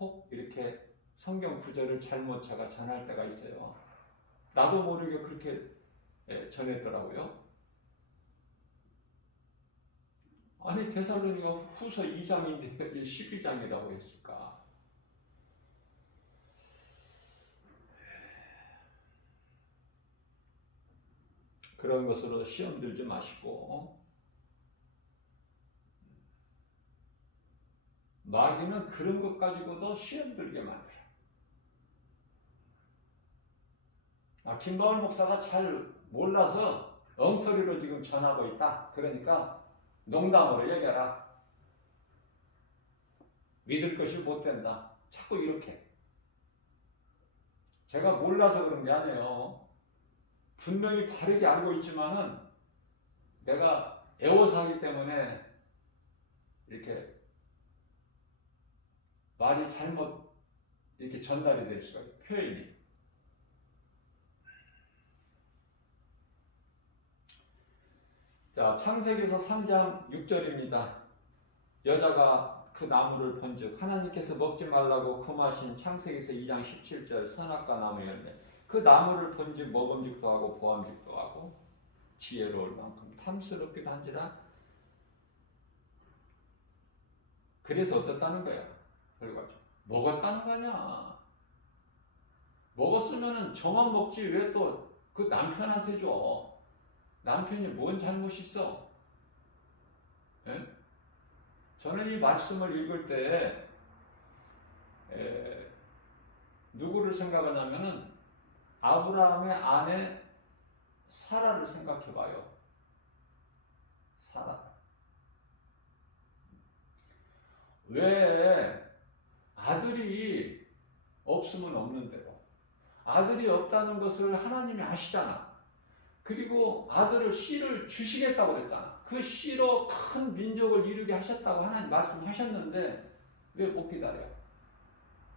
혹 이렇게 성경 구절을 잘못 제가 전할 때가 있어요. 나도 모르게 그렇게 전했더라고요. 아니, 데살로니가 후서 2장인데 왜 12장이라고 했을까? 그런 것으로 시험 들지 마시고, 마귀는 그런 것 가지고도 시험 들게 만들어. 김바울 목사가 잘 몰라서 엉터리로 지금 전하고 있다. 그러니까 농담으로 얘기하라. 믿을 것이 못 된다. 자꾸 이렇게. 제가 몰라서 그런 게 아니에요. 분명히 바르게 알고 있지만은 내가 애워서 하기 때문에 이렇게 말이 잘못 이렇게 전달이 될 수가 있어요. 표현이. 자, 창세기서 3장 6절입니다. 여자가 그 나무를 본즉 하나님께서 먹지 말라고 금하신 창세기서 2장 17절 선악과 나무 열매. 그 나무를 본즉 먹음직도 하고 보암직도 하고 지혜로울 만큼 탐스럽기도 한지라 그래서 어떻다는 거야? 결과적으로 먹었다는 거냐? 먹었으면은 저만 먹지 왜 또 그 남편한테 줘? 남편이 뭔 잘못이 있어? 예? 저는 이 말씀을 읽을 때 누구를 생각하냐면은 아브라함의 아내 사라를 생각해 봐요. 사라. 왜 아들이 없으면 없는 대로 아들이 없다는 것을 하나님이 아시잖아. 그리고 아들을 씨를 주시겠다고 그랬잖아. 그 씨로 큰 민족을 이루게 하셨다고 하나님 말씀하셨는데 왜 못 기다려?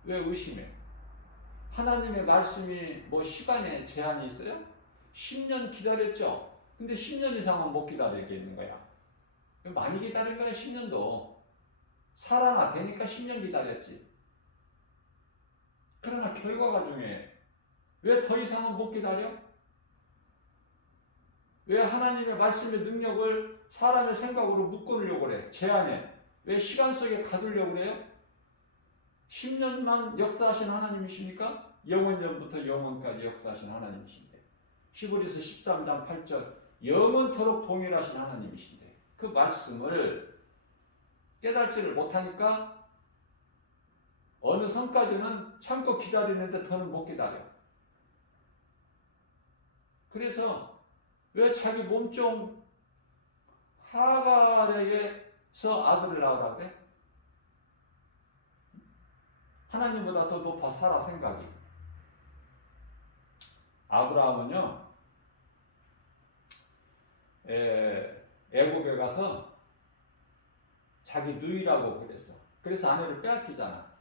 왜 의심해? 하나님의 말씀이 뭐 시간에 제한이 있어요? 10년 기다렸죠? 근데 10년 이상은 못 기다리겠는 거야. 많이 기다린 거야, 10년도. 사라나 되니까 10년 기다렸지. 그러나 결과가 중요해. 왜 더 이상은 못 기다려? 왜 하나님의 말씀의 능력을 사람의 생각으로 묶어놓으려고 그래? 제한해. 왜 시간 속에 가두려고 그래요? 10년만 역사하신 하나님이십니까? 영원전부터 영원까지 역사하신 하나님이신데. 히브리서 13장 8절 영원토록 동일하신 하나님이신데 그 말씀을 깨달지를 못하니까 어느 선까지는 참고 기다리는데 더는 못 기다려. 그래서 왜 자기 몸종 하갈에게서 아들을 낳으라고 그래? 하나님보다 더 높아 살아 생각이. 아브라함은요 애굽에 가서 자기 누이라고 그랬어. 그래서 아내를 빼앗기잖아.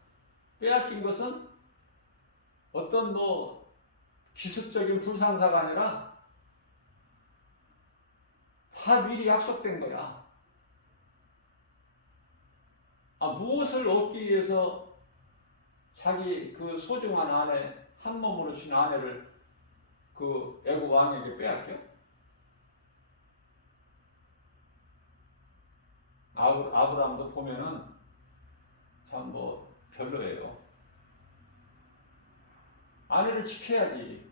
빼앗긴 것은 어떤 뭐 기습적인 불상사가 아니라 다 미리 약속된 거야. 무엇을 얻기 위해서 자기 그 소중한 아내, 한 몸으로 준 아내를 그 애굽 왕에게 빼앗겨? 아브라함도 보면은 참 뭐 별로예요. 아내를 지켜야지.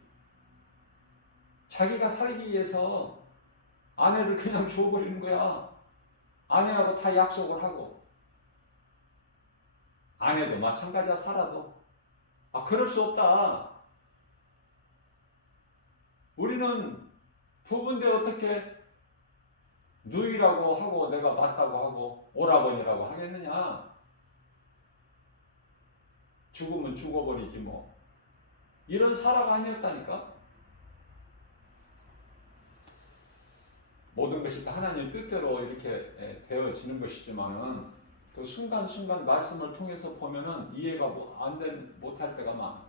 자기가 살기 위해서 아내를 그냥 줘버리는 거야. 아내하고 다 약속을 하고. 아내도 마찬가지야, 살아도. 그럴 수 없다. 우리는 부부인데 어떻게 누이라고 하고 내가 맞다고 하고 오라버니라고 하겠느냐. 죽으면 죽어버리지 뭐. 이런 사라가 아니었다니까. 모든 것이 다 하나님의 뜻대로 이렇게 되어지는 것이지만은 그 순간순간 말씀을 통해서 보면은 이해가 못할 때가 많아.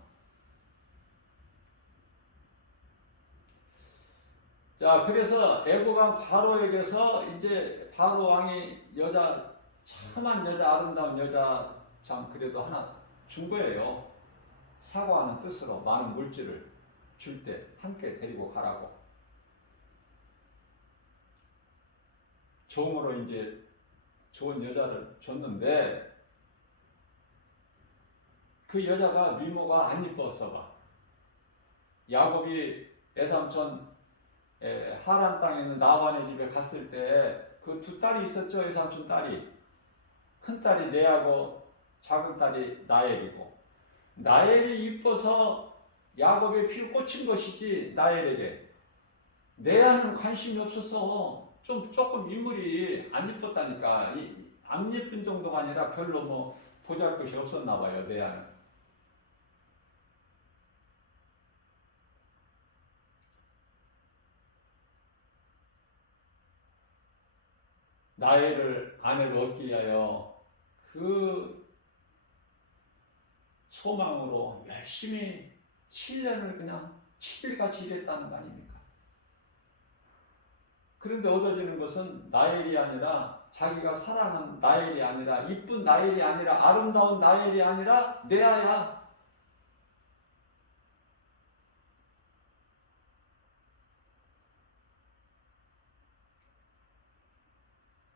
자, 그래서 애굽왕 바로에게서 이제 바로 왕이 참한 여자, 아름다운 여자 참 그래도 하나 준 거예요. 사과하는 뜻으로 많은 물질을 줄 때 함께 데리고 가라고. 종으로 이제 좋은 여자를 줬는데 그 여자가 미모가 안 이뻤어 봐. 야곱이 외삼촌 하란 땅에 있는 나반의 집에 갔을 때 그 두 딸이 있었죠. 외삼촌 딸이. 큰 딸이 레아고 작은 딸이 라헬이고. 라헬이 이뻐서 야곱의 피를 꽂힌 것이지 나헬에게. 레아는 관심이 없었어. 조금 인물이 안 이뻤다니까. 안 예쁜 정도가 아니라 별로 뭐 보잘것이 없었나 봐요. 레아는. 나엘을 아내를 얻기 위하여 그 소망으로 열심히 7년을 그냥 7일같이 일했다는 거 아닙니까? 그런데 얻어지는 것은 나엘이 아니라 자기가 사랑하는 나엘이 아니라 이쁜 나엘이 아니라 아름다운 나엘이 아니라 레아야.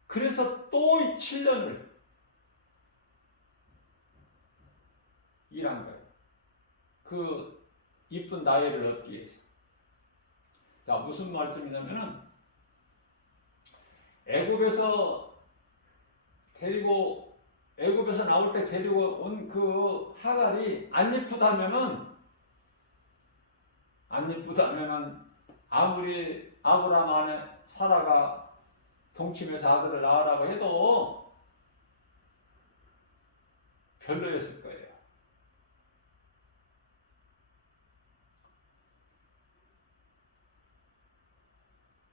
그래서 또 7년을 일한 거예요. 그 이쁜 나이를 얻기 위해서. 자, 무슨 말씀이냐면은 애굽에서 나올 때 데리고 온 그 하갈이 안 이쁘다면은 아무리 아브라함 안에 사라가 동침해서 아들을 낳으라고 해도 별로였을 거예요.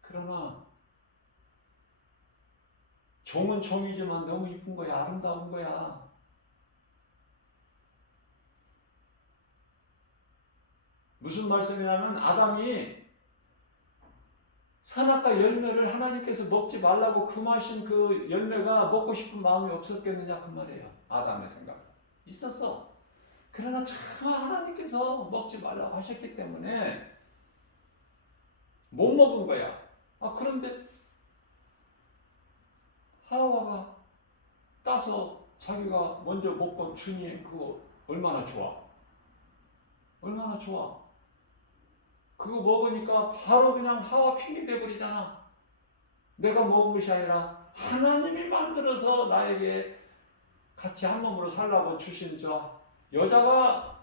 그러나 종은 종이지만 너무 이쁜 거야. 아름다운 거야. 무슨 말씀이냐면 아담이 선악과 열매를 하나님께서 먹지 말라고 금하신 그 열매가 먹고 싶은 마음이 없었겠느냐 그 말이에요. 아담의 생각. 있었어. 그러나 차마 하나님께서 먹지 말라고 하셨기 때문에 못 먹은 거야. 그런데 하와가 따서 자기가 먼저 먹고 주니 그거 얼마나 좋아. 얼마나 좋아. 그거 먹으니까 바로 그냥 하와 핑계 대버리잖아. 내가 먹은 것이 아니라 하나님이 만들어서 나에게 같이 한 몸으로 살라고 주신 저 여자가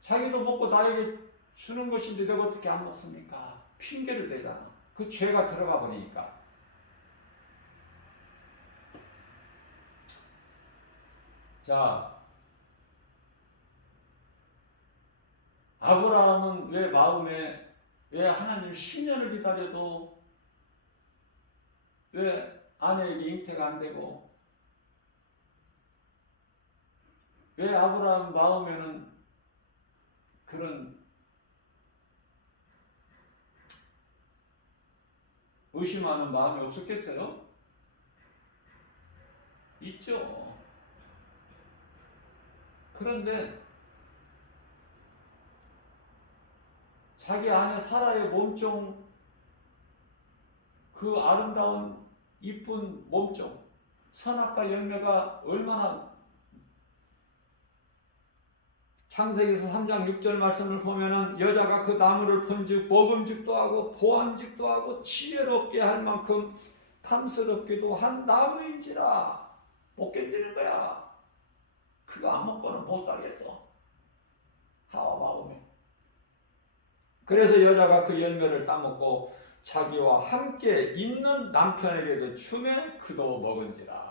자기도 먹고 나에게 주는 것인데 내가 어떻게 안 먹습니까? 핑계를 대잖아. 그 죄가 들어가 버리니까. 자, 아브라함은 왜 마음에 왜 하나님 10년을 기다려도 왜 아내에게 잉태가 안 되고 왜 아브라함 마음에는 그런 의심하는 마음이 없었겠어요? 있죠. 그런데 자기 아내 사라의 몸종, 그 아름다운 이쁜 몸종, 선악과 열매가 얼마나 창세기서 3장 6절 말씀을 보면은 여자가 그 나무를 본즉 먹음직도 하고 보안직도 하고 지혜롭게 할 만큼 탐스럽기도 한 나무인지라 못 견디는 거야. 그거 안 먹고는 못 살겠어. 하와 마음에. 그래서 여자가 그 열매를 따먹고 자기와 함께 있는 남편에게도 주매 그도 먹은지라.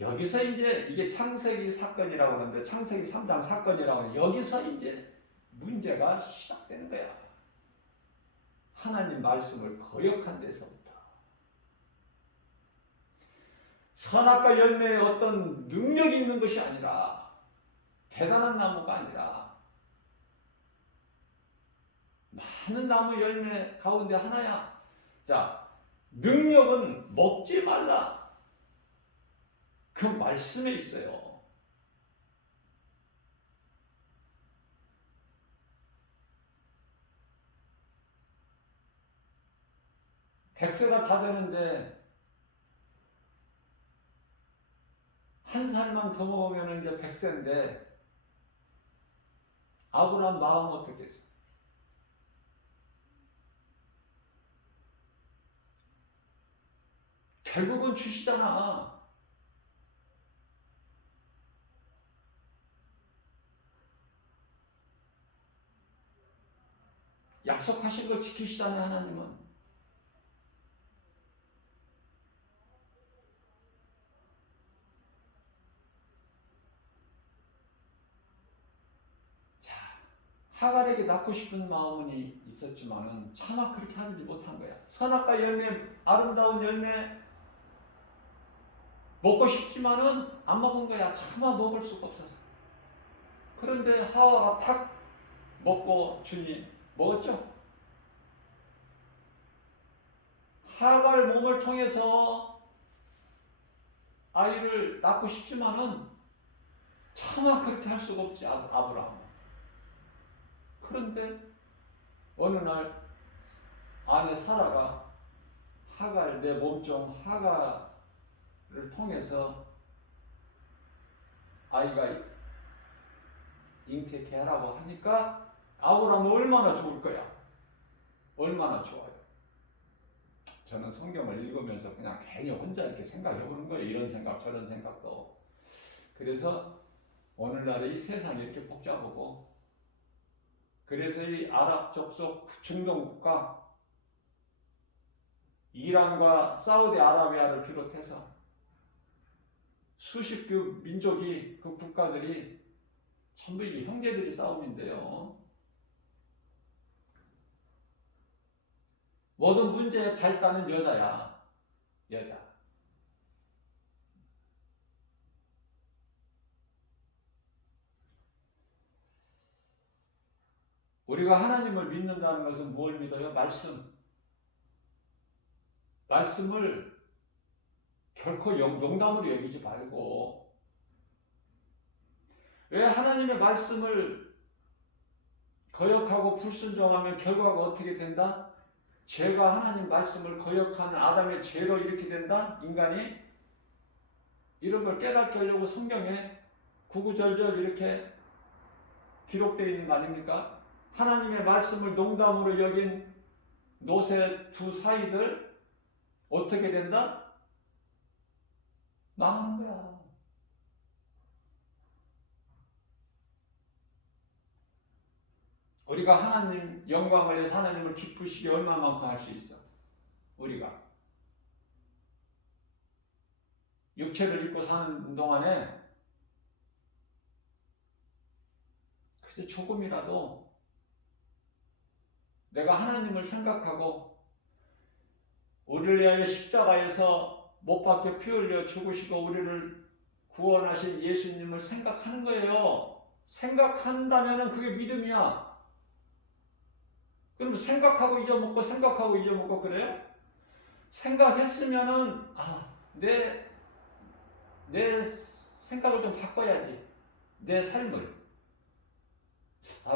여기서 이제 이게 창세기 사건이라고 하는데 창세기 3장 사건이라고 하는데 여기서 이제 문제가 시작되는 거야. 하나님 말씀을 거역한 데서부터. 선악과 열매에 어떤 능력이 있는 것이 아니라 대단한 나무가 아니라 많은 나무 열매 가운데 하나야. 자, 능력은 먹지 말라. 그 말씀에 있어요. 백세가 다 되는데 한 살만 더 먹으면 이제 백세인데 아브라함 마음은 어떻겠어요? 결국은 주시잖아. 약속하신 걸 지키시잖아요, 하나님은. 자, 하갈에게 낳고 싶은 마음은 있었지만은 차마 그렇게 하지 못한 거야. 선악과 열매, 아름다운 열매 먹고 싶지만은 안 먹은 거야. 차마 먹을 수가 없어서. 그런데 하와가 탁 먹고 주니 먹었죠. 하갈 몸을 통해서 아이를 낳고 싶지만은 차마 그렇게 할 수가 없지 아브라함은. 그런데 어느 날 아내 사라가 하갈 내 몸종 하갈을 통해서 아이가 잉태케 하라고 하니까 아브라함은 얼마나 좋을 거야. 얼마나 좋아요. 저는 성경을 읽으면서 그냥 괜히 혼자 이렇게 생각해 보는 거예요. 이런 생각 저런 생각도. 그래서 오늘날의 이 세상이 이렇게 복잡하고, 그래서 이 아랍 족속 중동 국가 이란과 사우디아라비아를 비롯해서 수십 그 민족이, 그 국가들이 전부 이 형제들이 싸움인데요. 모든 문제의 발단은 여자야. 여자. 우리가 하나님을 믿는다는 것은 뭘 믿어요? 말씀. 말씀을 결코 농담으로 여기지 말고, 왜 하나님의 말씀을 거역하고 불순종하면 결과가 어떻게 된다? 죄가 하나님 말씀을 거역하는 아담의 죄로 이렇게 된다? 인간이 이런 걸 깨닫게 하려고 성경에 구구절절 이렇게 기록되어 있는 거 아닙니까? 하나님의 말씀을 농담으로 여긴 노새 두 사이들 어떻게 된다? 망하는 거야. 우리가 하나님 영광을 위해서 하나님을 기쁘시게 얼마만큼 할 수 있어? 우리가 육체를 입고 사는 동안에 그저 조금이라도 내가 하나님을 생각하고 우리를 위하여 십자가에서 못 박혀 피 흘려 죽으시고 우리를 구원하신 예수님을 생각하는 거예요. 생각한다면 그게 믿음이야. 그럼 생각하고 잊어먹고 그래요? 생각했으면은 내 생각을 좀 바꿔야지. 내 삶을.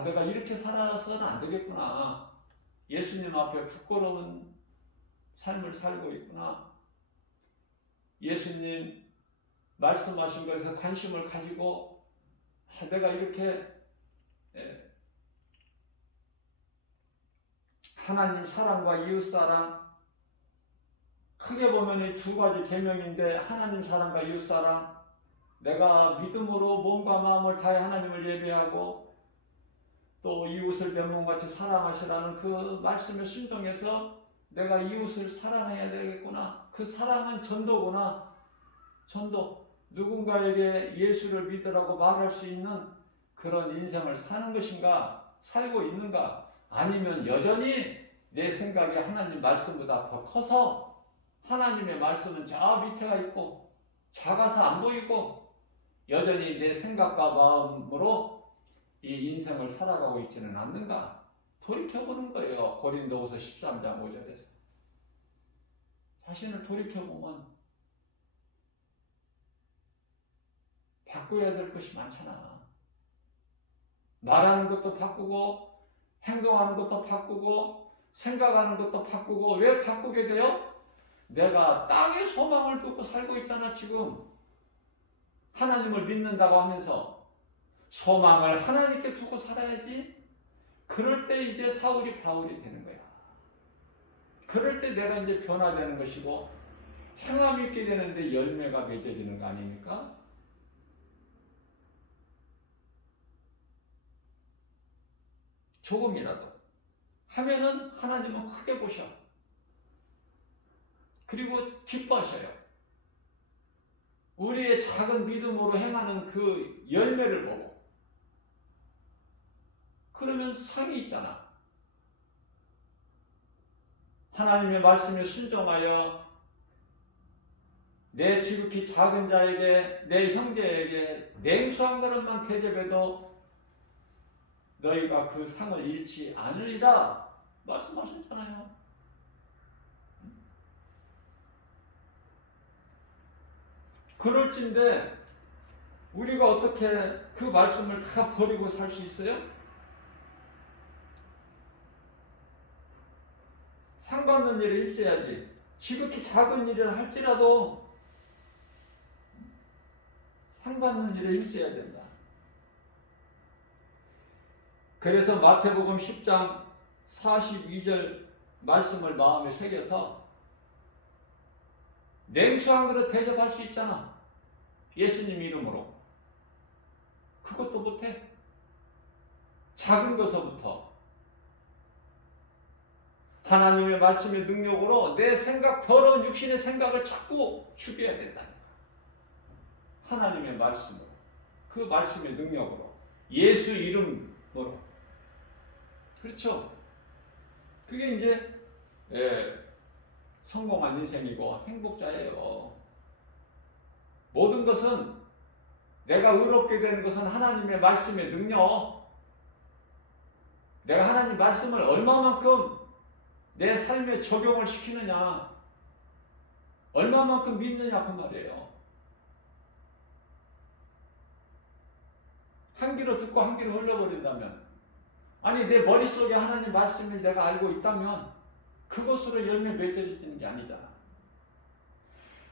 내가 이렇게 살아서는 안 되겠구나. 예수님 앞에 부끄러운 삶을 살고 있구나. 예수님 말씀하신 것에서 관심을 가지고 내가 이렇게 하나님 사랑과 이웃 사랑, 크게 보면 이 두 가지 계명인데 하나님 사랑과 이웃 사랑, 내가 믿음으로 몸과 마음을 다해 하나님을 예배하고 또 이웃을 내 몸같이 사랑하시라는 그 말씀에 순종해서 내가 이웃을 사랑해야 되겠구나. 그 사랑은 전도구나. 전도. 누군가에게 예수를 믿으라고 말할 수 있는 그런 인생을 사는 것인가? 살고 있는가? 아니면 여전히 내 생각이 하나님 말씀보다 더 커서 하나님의 말씀은 저 밑에가 있고 작아서 안 보이고 여전히 내 생각과 마음으로 이 인생을 살아가고 있지는 않는가? 돌이켜보는 거예요. 고린도후서 13장 5절에서. 자신을 돌이켜보면 바꿔야 될 것이 많잖아. 말하는 것도 바꾸고 행동하는 것도 바꾸고 생각하는 것도 바꾸고. 왜 바꾸게 돼요? 내가 땅에 소망을 두고 살고 있잖아. 지금 하나님을 믿는다고 하면서 소망을 하나님께 두고 살아야지. 그럴 때 이제 사울이 바울이 되는 거야. 그럴 때 내가 이제 변화되는 것이고 행함이 있게 되는데 열매가 맺어지는 거 아닙니까? 조금이라도 하면은 하나님은 크게 보셔. 그리고 기뻐하셔요. 우리의 작은 믿음으로 행하는 그 열매를 보고. 그러면 상이 있잖아. 하나님의 말씀에 순종하여 내 지극히 작은 자에게, 내 형제에게 냉수 한 그릇만 대접해도 너희가 그 상을 잃지 않으리라 말씀하셨잖아요. 그럴진데 우리가 어떻게 그 말씀을 다 버리고 살 수 있어요? 상받는 일에 있어야지. 지극히 작은 일을 할지라도 상 받는 일에 있어야 된다. 그래서 마태복음 10장 42절 말씀을 마음에 새겨서 냉수 한 그릇 대접할 수 있잖아. 예수님 이름으로. 그것도 못해. 작은 것서부터 하나님의 말씀의 능력으로 내 생각, 더러운 육신의 생각을 자꾸 죽여야 된다니까. 하나님의 말씀으로, 그 말씀의 능력으로, 예수 이름으로. 그렇죠? 그게 이제 성공한 인생이고 행복자예요. 모든 것은, 내가 의롭게 되는 것은 하나님의 말씀의 능력, 내가 하나님 말씀을 얼마만큼 내 삶에 적용을 시키느냐, 얼마만큼 믿느냐 그 말이에요. 한 귀로 듣고 한 귀로 흘려버린다면, 아니 내 머릿속에 하나님 말씀을 내가 알고 있다면 그것으로 열매 맺어지는 게 아니잖아.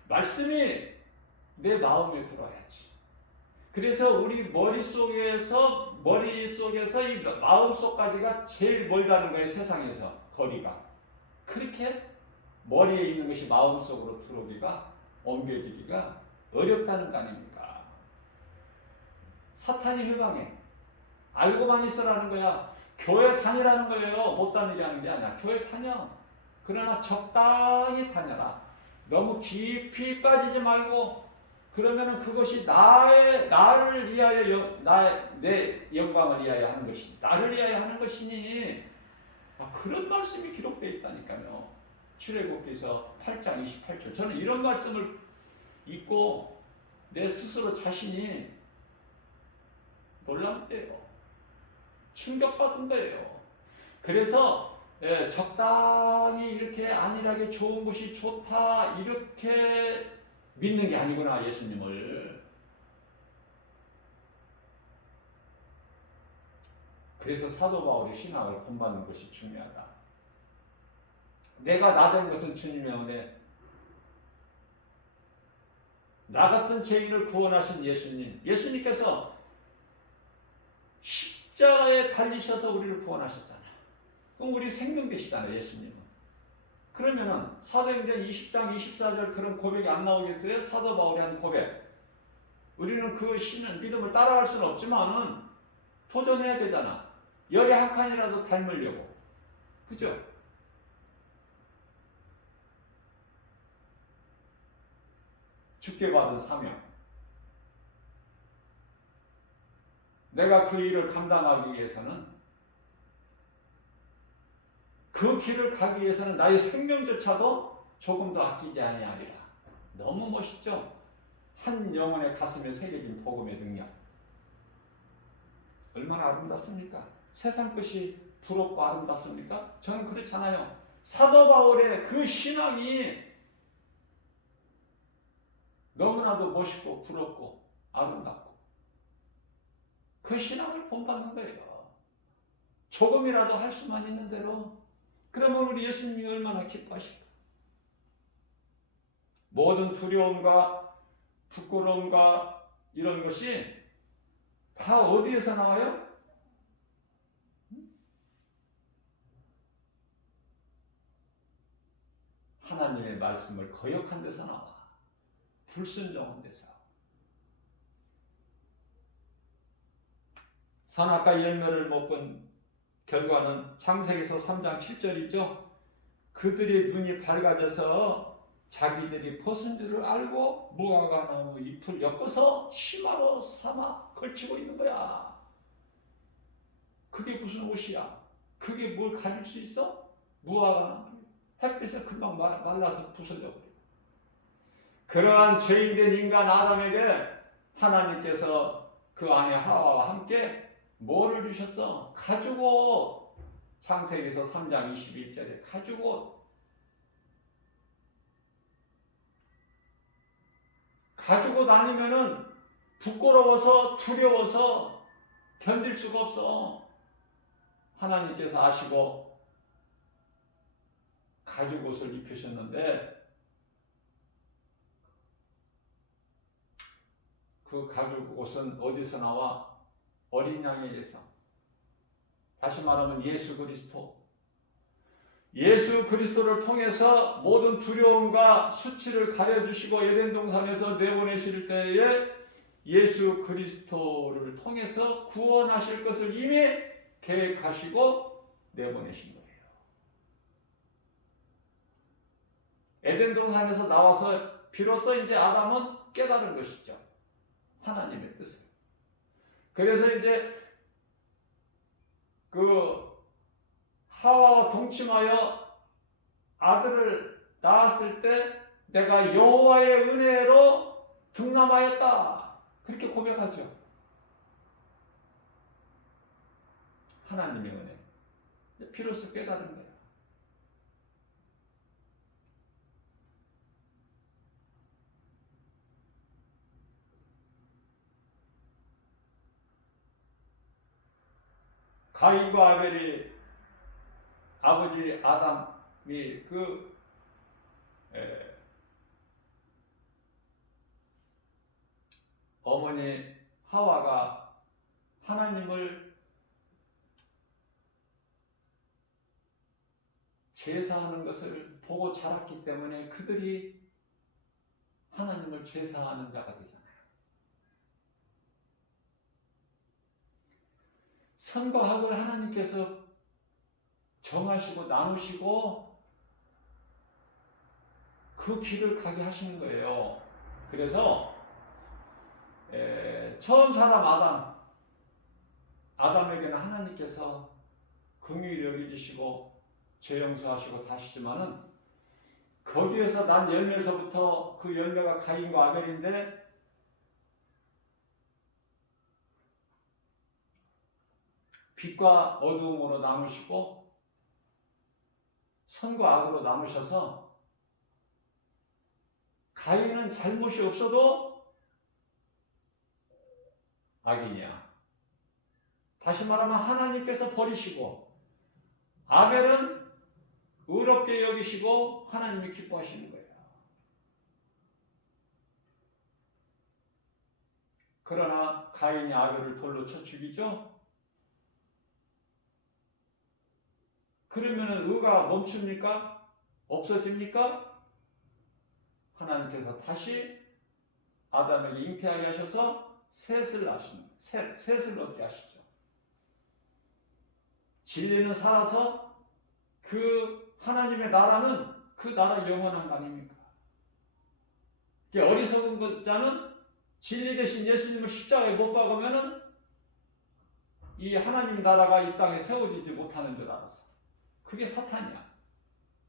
말씀이 내 마음에 들어야지. 그래서 우리 머릿속에서 이 마음속까지가 제일 멀다는 거예요. 세상에서 거리가. 그렇게 머리에 있는 것이 마음속으로 들어오기가, 옮겨지기가 어렵다는 거 아닙니까? 사탄이 회방해. 알고만 있으라는 거야. 교회 다니라는 거예요. 못 다니라는 게 아니야. 교회 다녀. 그러나 적당히 다녀라. 너무 깊이 빠지지 말고, 그러면은 그것이 나를 위하여, 내 영광을 위하여 하는 것이, 나를 위하여 하는 것이니, 그런 말씀이 기록되어 있다니까요. 출애굽기서 8장 28절. 저는 이런 말씀을 읽고 내 스스로 자신이 놀란 거예요. 충격받은 거예요. 그래서 적당히 이렇게 안일하게 좋은 것이 좋다 이렇게 믿는 게 아니구나, 예수님을. 그래서 사도 바울이 신앙을 본받는 것이 중요하다. 내가 나 된 것은 주님의 은혜. 나 같은 죄인을 구원하신 예수님. 예수님께서 십자가에 달리셔서 우리를 구원하셨잖아요. 그럼 우리 생명 되시잖아요, 예수님은. 그러면은 사도행전 20장 24절 그런 고백이 안 나오겠어요? 사도 바울이 한 고백. 우리는 그 신은 믿음을 따라갈 수는 없지만은 도전해야 되잖아. 열에 한 칸이라도 닮으려고. 그죠? 주께 받은 사명. 내가 그 일을 감당하기 위해서는, 그 길을 가기 위해서는 나의 생명조차도 조금도 아끼지 아니하리라. 너무 멋있죠? 한 영혼의 가슴에 새겨진 복음의 능력. 얼마나 아름답습니까? 세상 것이 부럽고 아름답습니까? 저는 그렇잖아요. 사도 바울의 그 신앙이 너무나도 멋있고 부럽고 아름답고, 그 신앙을 본받는 거예요. 조금이라도 할 수만 있는 대로. 그러면 우리 예수님이 얼마나 기뻐하실까? 모든 두려움과 부끄러움과 이런 것이 다 어디에서 나와요? 하나님의 말씀을 거역한 데서 나와. 불순종한 데서. 선악과 열매를 먹은 결과는 창세기서 3장 7절이죠. 그들의 눈이 밝아져서 자기들이 벗은 줄을 알고 무화과나무 잎을 엮어서 치마로 삼아 걸치고 있는 거야. 그게 무슨 옷이야? 그게 뭘 가릴 수 있어? 무화과나무. 햇빛에 금방 말라서 부서져 버려. 그러한 죄인된 인간 아담에게 하나님께서 그 안에 하와와 함께 뭐를 주셨어? 가죽옷. 창세기서 3장 21절에 가죽옷. 가죽옷 아니면은 부끄러워서 두려워서 견딜 수가 없어. 하나님께서 아시고 가죽옷을 입히셨는데, 그 가죽 옷은 어디서 나와? 어린 양에게서. 다시 말하면 예수 그리스도. 예수 그리스도를 통해서 모든 두려움과 수치를 가려주시고 에덴 동산에서 내보내실 때에 예수 그리스도를 통해서 구원하실 것을 이미 계획하시고 내보내신 거예요. 에덴 동산에서 나와서 비로소 이제 아담은 깨달은 것이죠. 하나님의 뜻을. 그래서 이제 그 하와와 동침하여 아들을 낳았을 때 내가 여호와의 은혜로 등남하였다. 그렇게 고백하죠. 하나님의 은혜. 비로소 깨달은 거예요. 가인과 아벨이 아버지 아담이 어머니 하와가 하나님을 제사하는 것을 보고 자랐기 때문에 그들이 하나님을 제사하는 자가 되잖아요. 선과 악을 하나님께서 정하시고 나누시고 그 길을 가게 하시는 거예요. 그래서 처음 사람 아담에게는 하나님께서 긍휼히 여겨주시고 죄 용서하시고 다시지만은 거기에서 난 열매에서부터 그 열매가 가인과 아벨인데 빛과 어두움으로 나누시고 선과 악으로 나누셔서 가인은 잘못이 없어도 악이냐. 다시 말하면 하나님께서 버리시고 아벨은 의롭게 여기시고 하나님이 기뻐하시는 거예요. 그러나 가인이 아벨을 돌로 쳐 죽이죠. 그러면 의가 멈춥니까? 없어집니까? 하나님께서 다시 아담에게 잉태하게 하셔서 셋을 얻게 하시죠. 진리는 살아서 그 하나님의 나라는 그 나라 영원한 거 아닙니까? 어리석은 자는 진리 대신 예수님을 십자가에 못 박으면은 이 하나님의 나라가 이 땅에 세워지지 못하는 줄 알았어. 그게 사탄이야.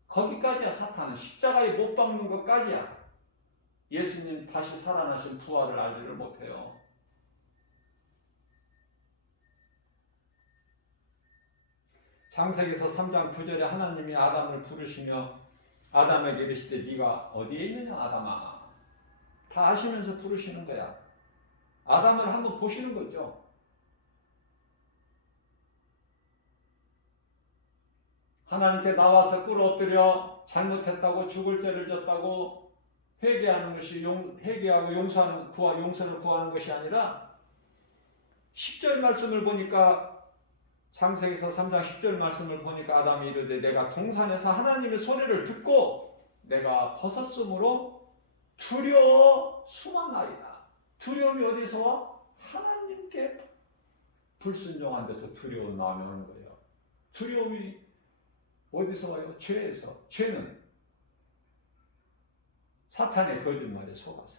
거기까지야 사탄은. 십자가에 못 박는 것까지야. 예수님 다시 살아나신 부활을 알지를 못해요. 창세기서 3장 9절에 하나님이 아담을 부르시며 아담에게 이르시되 네가 어디에 있느냐 아담아. 다 아시면서 부르시는 거야. 아담을 한번 보시는 거죠. 하나님께 나와서 꿇어 잘못했다고 죽을 죄를 졌다고 회개하는 것이 회개하고 용서를 구하는 것이 아니라 10절 말씀을 보니까 창세기서 3장 10절 말씀을 보니까 아담이 이르되 내가 동산에서 하나님의 소리를 듣고 내가 벗었으므로 두려워 숨었나이다. 두려움이 어디서 와? 하나님께 불순종한 데서 두려운 마음이 오는 거예요. 두려움이 어디서 와요? 죄에서. 죄는 사탄의 거짓말에 속아서.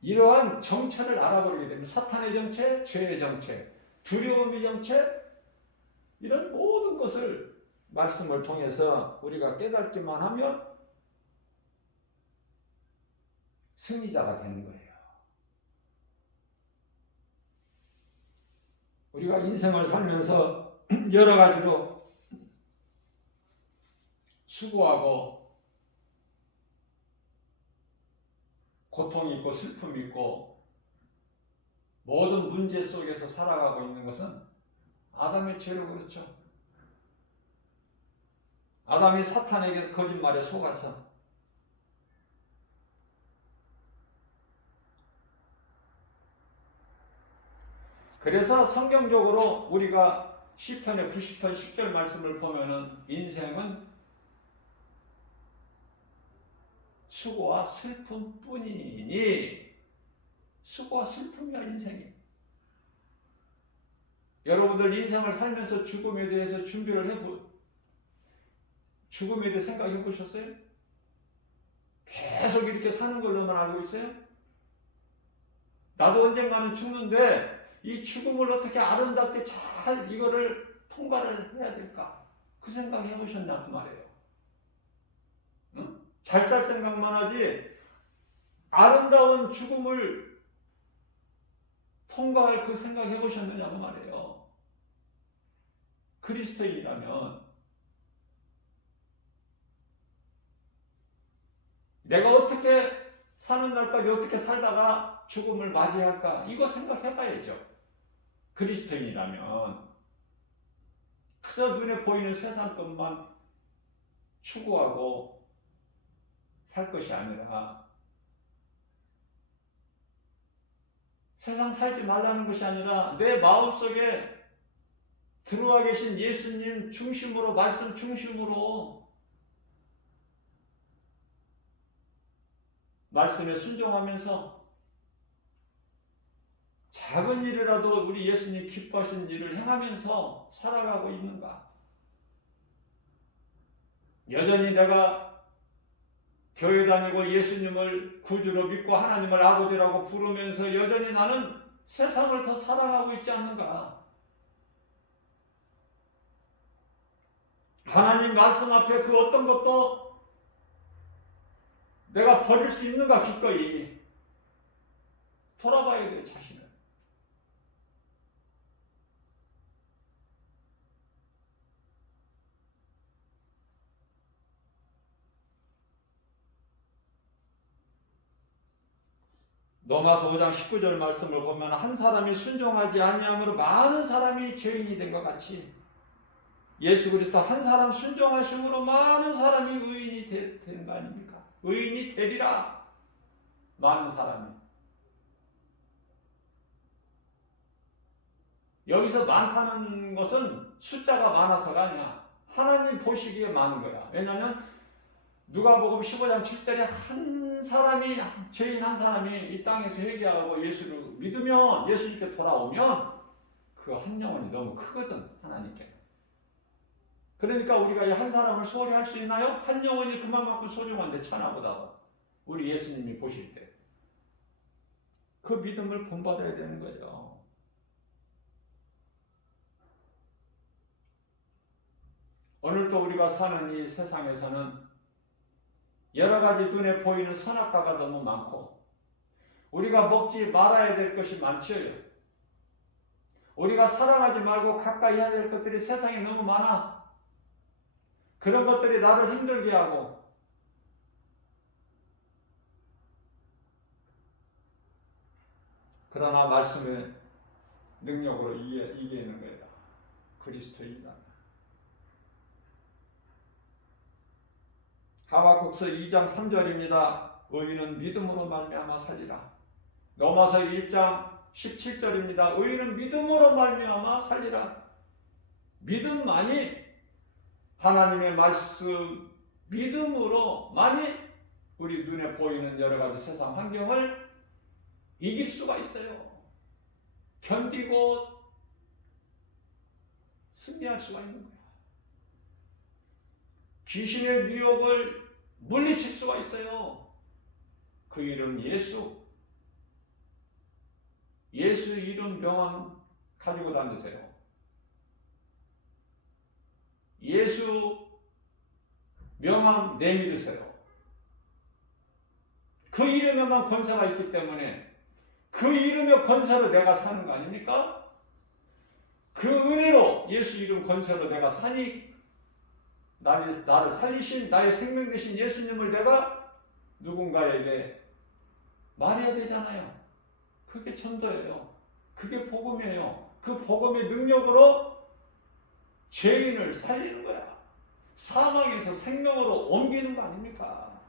이러한 정체를 알아버리게 되면 사탄의 정체, 죄의 정체, 두려움의 정체, 이런 모든 것을 말씀을 통해서 우리가 깨닫기만 하면 승리자가 되는 거예요. 우리가 인생을 살면서 여러 가지로 수고하고 고통이 있고 슬픔이 있고 모든 문제 속에서 살아가고 있는 것은 아담의 죄로 그렇죠. 아담이 사탄에게 거짓말에 속아서 그래서 성경적으로 우리가 시편의 90편 10절 말씀을 보면은 인생은 수고와 슬픔 뿐이니, 수고와 슬픔이야 인생이. 여러분들 인생을 살면서 죽음에 대해서 죽음에 대해 생각해 보셨어요? 계속 이렇게 사는 걸로만 알고 있어요? 나도 언젠가는 죽는데 이 죽음을 어떻게 아름답게 잘 이거를 통과를 해야 될까? 그 생각 해보셨냐 그 말이에요. 응? 잘 살 생각만 하지 아름다운 죽음을 통과할 그 생각 해보셨느냐고 말이에요. 그리스도인이라면 내가 어떻게 사는 날까지 어떻게 살다가 죽음을 맞이할까? 이거 생각해봐야죠. 그리스도인이라면 그저 눈에 보이는 세상 것만 추구하고 살 것이 아니라, 세상 살지 말라는 것이 아니라 내 마음속에 들어와 계신 예수님 중심으로, 말씀 중심으로 말씀에 순종하면서 작은 일이라도 우리 예수님 기뻐하신 일을 행하면서 살아가고 있는가? 여전히 내가 교회 다니고 예수님을 구주로 믿고 하나님을 아버지라고 부르면서 여전히 나는 세상을 더 사랑하고 있지 않는가? 하나님 말씀 앞에 그 어떤 것도 내가 버릴 수 있는가? 기꺼이 돌아봐야 돼요, 자신을. 로마서 5장 19절 말씀을 보면 한 사람이 순종하지 아니함으로 많은 사람이 죄인이 된 것 같이 예수 그리스도 한 사람 순종하심으로 많은 사람이 의인이 된 거 아닙니까? 의인이 되리라. 많은 사람이. 여기서 많다는 것은 숫자가 많아서가 아니야. 하나님 보시기에 많은 거야. 왜냐하면 누가복음 15장 7절에 한 사람이, 죄인 한 사람이 이 땅에서 회개하고 예수를 믿으면, 예수님께 돌아오면 그 한 영혼이 너무 크거든, 하나님께. 그러니까 우리가 이 한 사람을 소홀히 할 수 있나요? 한 영혼이 그만큼 소중한데, 천하보다 우리 예수님이 보실 때 그 믿음을 본받아야 되는 거예요. 오늘도 우리가 사는 이 세상에서는 여러 가지 눈에 보이는 선악과가 너무 많고, 우리가 먹지 말아야 될 것이 많지요. 우리가 사랑하지 말고 가까이 해야 될 것들이 세상에 너무 많아. 그런 것들이 나를 힘들게 하고, 그러나 말씀의 능력으로 이기는 거예요. 그리스도인이다. 하박국서 2장 3절입니다. 의인은 믿음으로 말미암아 살리라. 로마서 1장 17절입니다. 의인은 믿음으로 말미암아 살리라. 믿음만이, 하나님의 말씀 믿음으로만이 우리 눈에 보이는 여러 가지 세상 환경을 이길 수가 있어요. 견디고 승리할 수가 있는 거예요. 귀신의 미혹을 물리칠 수가 있어요. 그 이름 예수. 예수 이름 명함 가지고 다니세요. 예수 명함 내밀으세요. 그 이름에만 권세가 있기 때문에 그 이름의 권세로 내가 사는 거 아닙니까? 그 은혜로, 예수 이름 권세로 내가 사니, 나를 살리신, 나의 생명 되신 예수님을 내가 누군가에게 말해야 되잖아요. 그게 전도예요. 그게 복음이에요. 그 복음의 능력으로 죄인을 살리는 거야. 사망에서 생명으로 옮기는 거 아닙니까?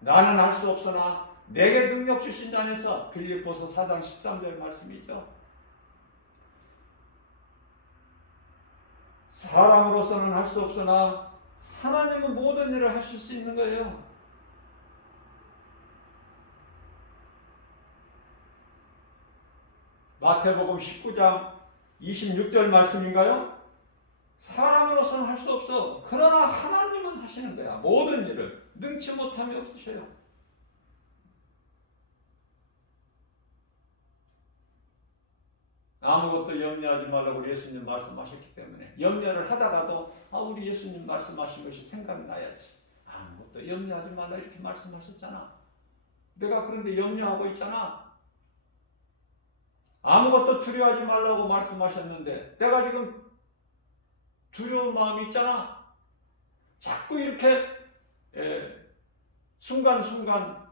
나는 할 수 없으나 내게 능력 주신 자 안에서, 빌립보서 4장 13절 말씀이죠. 사람으로서는 할 수 없으나 하나님은 모든 일을 하실 수 있는 거예요. 마태복음 19장 26절 말씀인가요? 사람으로서는 할 수 없어. 그러나 하나님은 하시는 거야. 모든 일을 능치 못함이 없으셔요. 아무것도 염려하지 말라고 예수님 말씀하셨기 때문에 염려를 하다가도 우리 예수님 말씀하신 것이 생각이 나야지. 아무것도 염려하지 말라 이렇게 말씀하셨잖아. 내가 그런데 염려하고 있잖아. 아무것도 두려워하지 말라고 말씀하셨는데 내가 지금 두려운 마음이 있잖아. 자꾸 이렇게 순간순간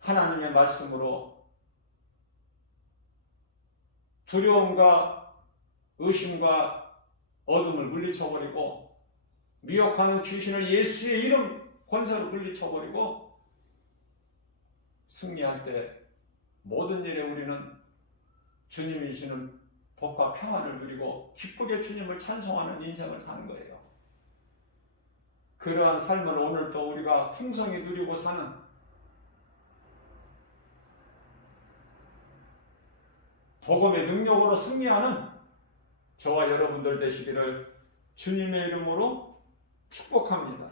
하나님의 말씀으로 두려움과 의심과 어둠을 물리쳐버리고 미혹하는 귀신을 예수의 이름 권세로 물리쳐버리고 승리할 때 모든 일에 우리는 주님이 주시는 복과 평안을 누리고 기쁘게 주님을 찬송하는 인생을 사는 거예요. 그러한 삶을 오늘 또 우리가 풍성히 누리고 사는 복음의 능력으로 승리하는 저와 여러분들 되시기를 주님의 이름으로 축복합니다.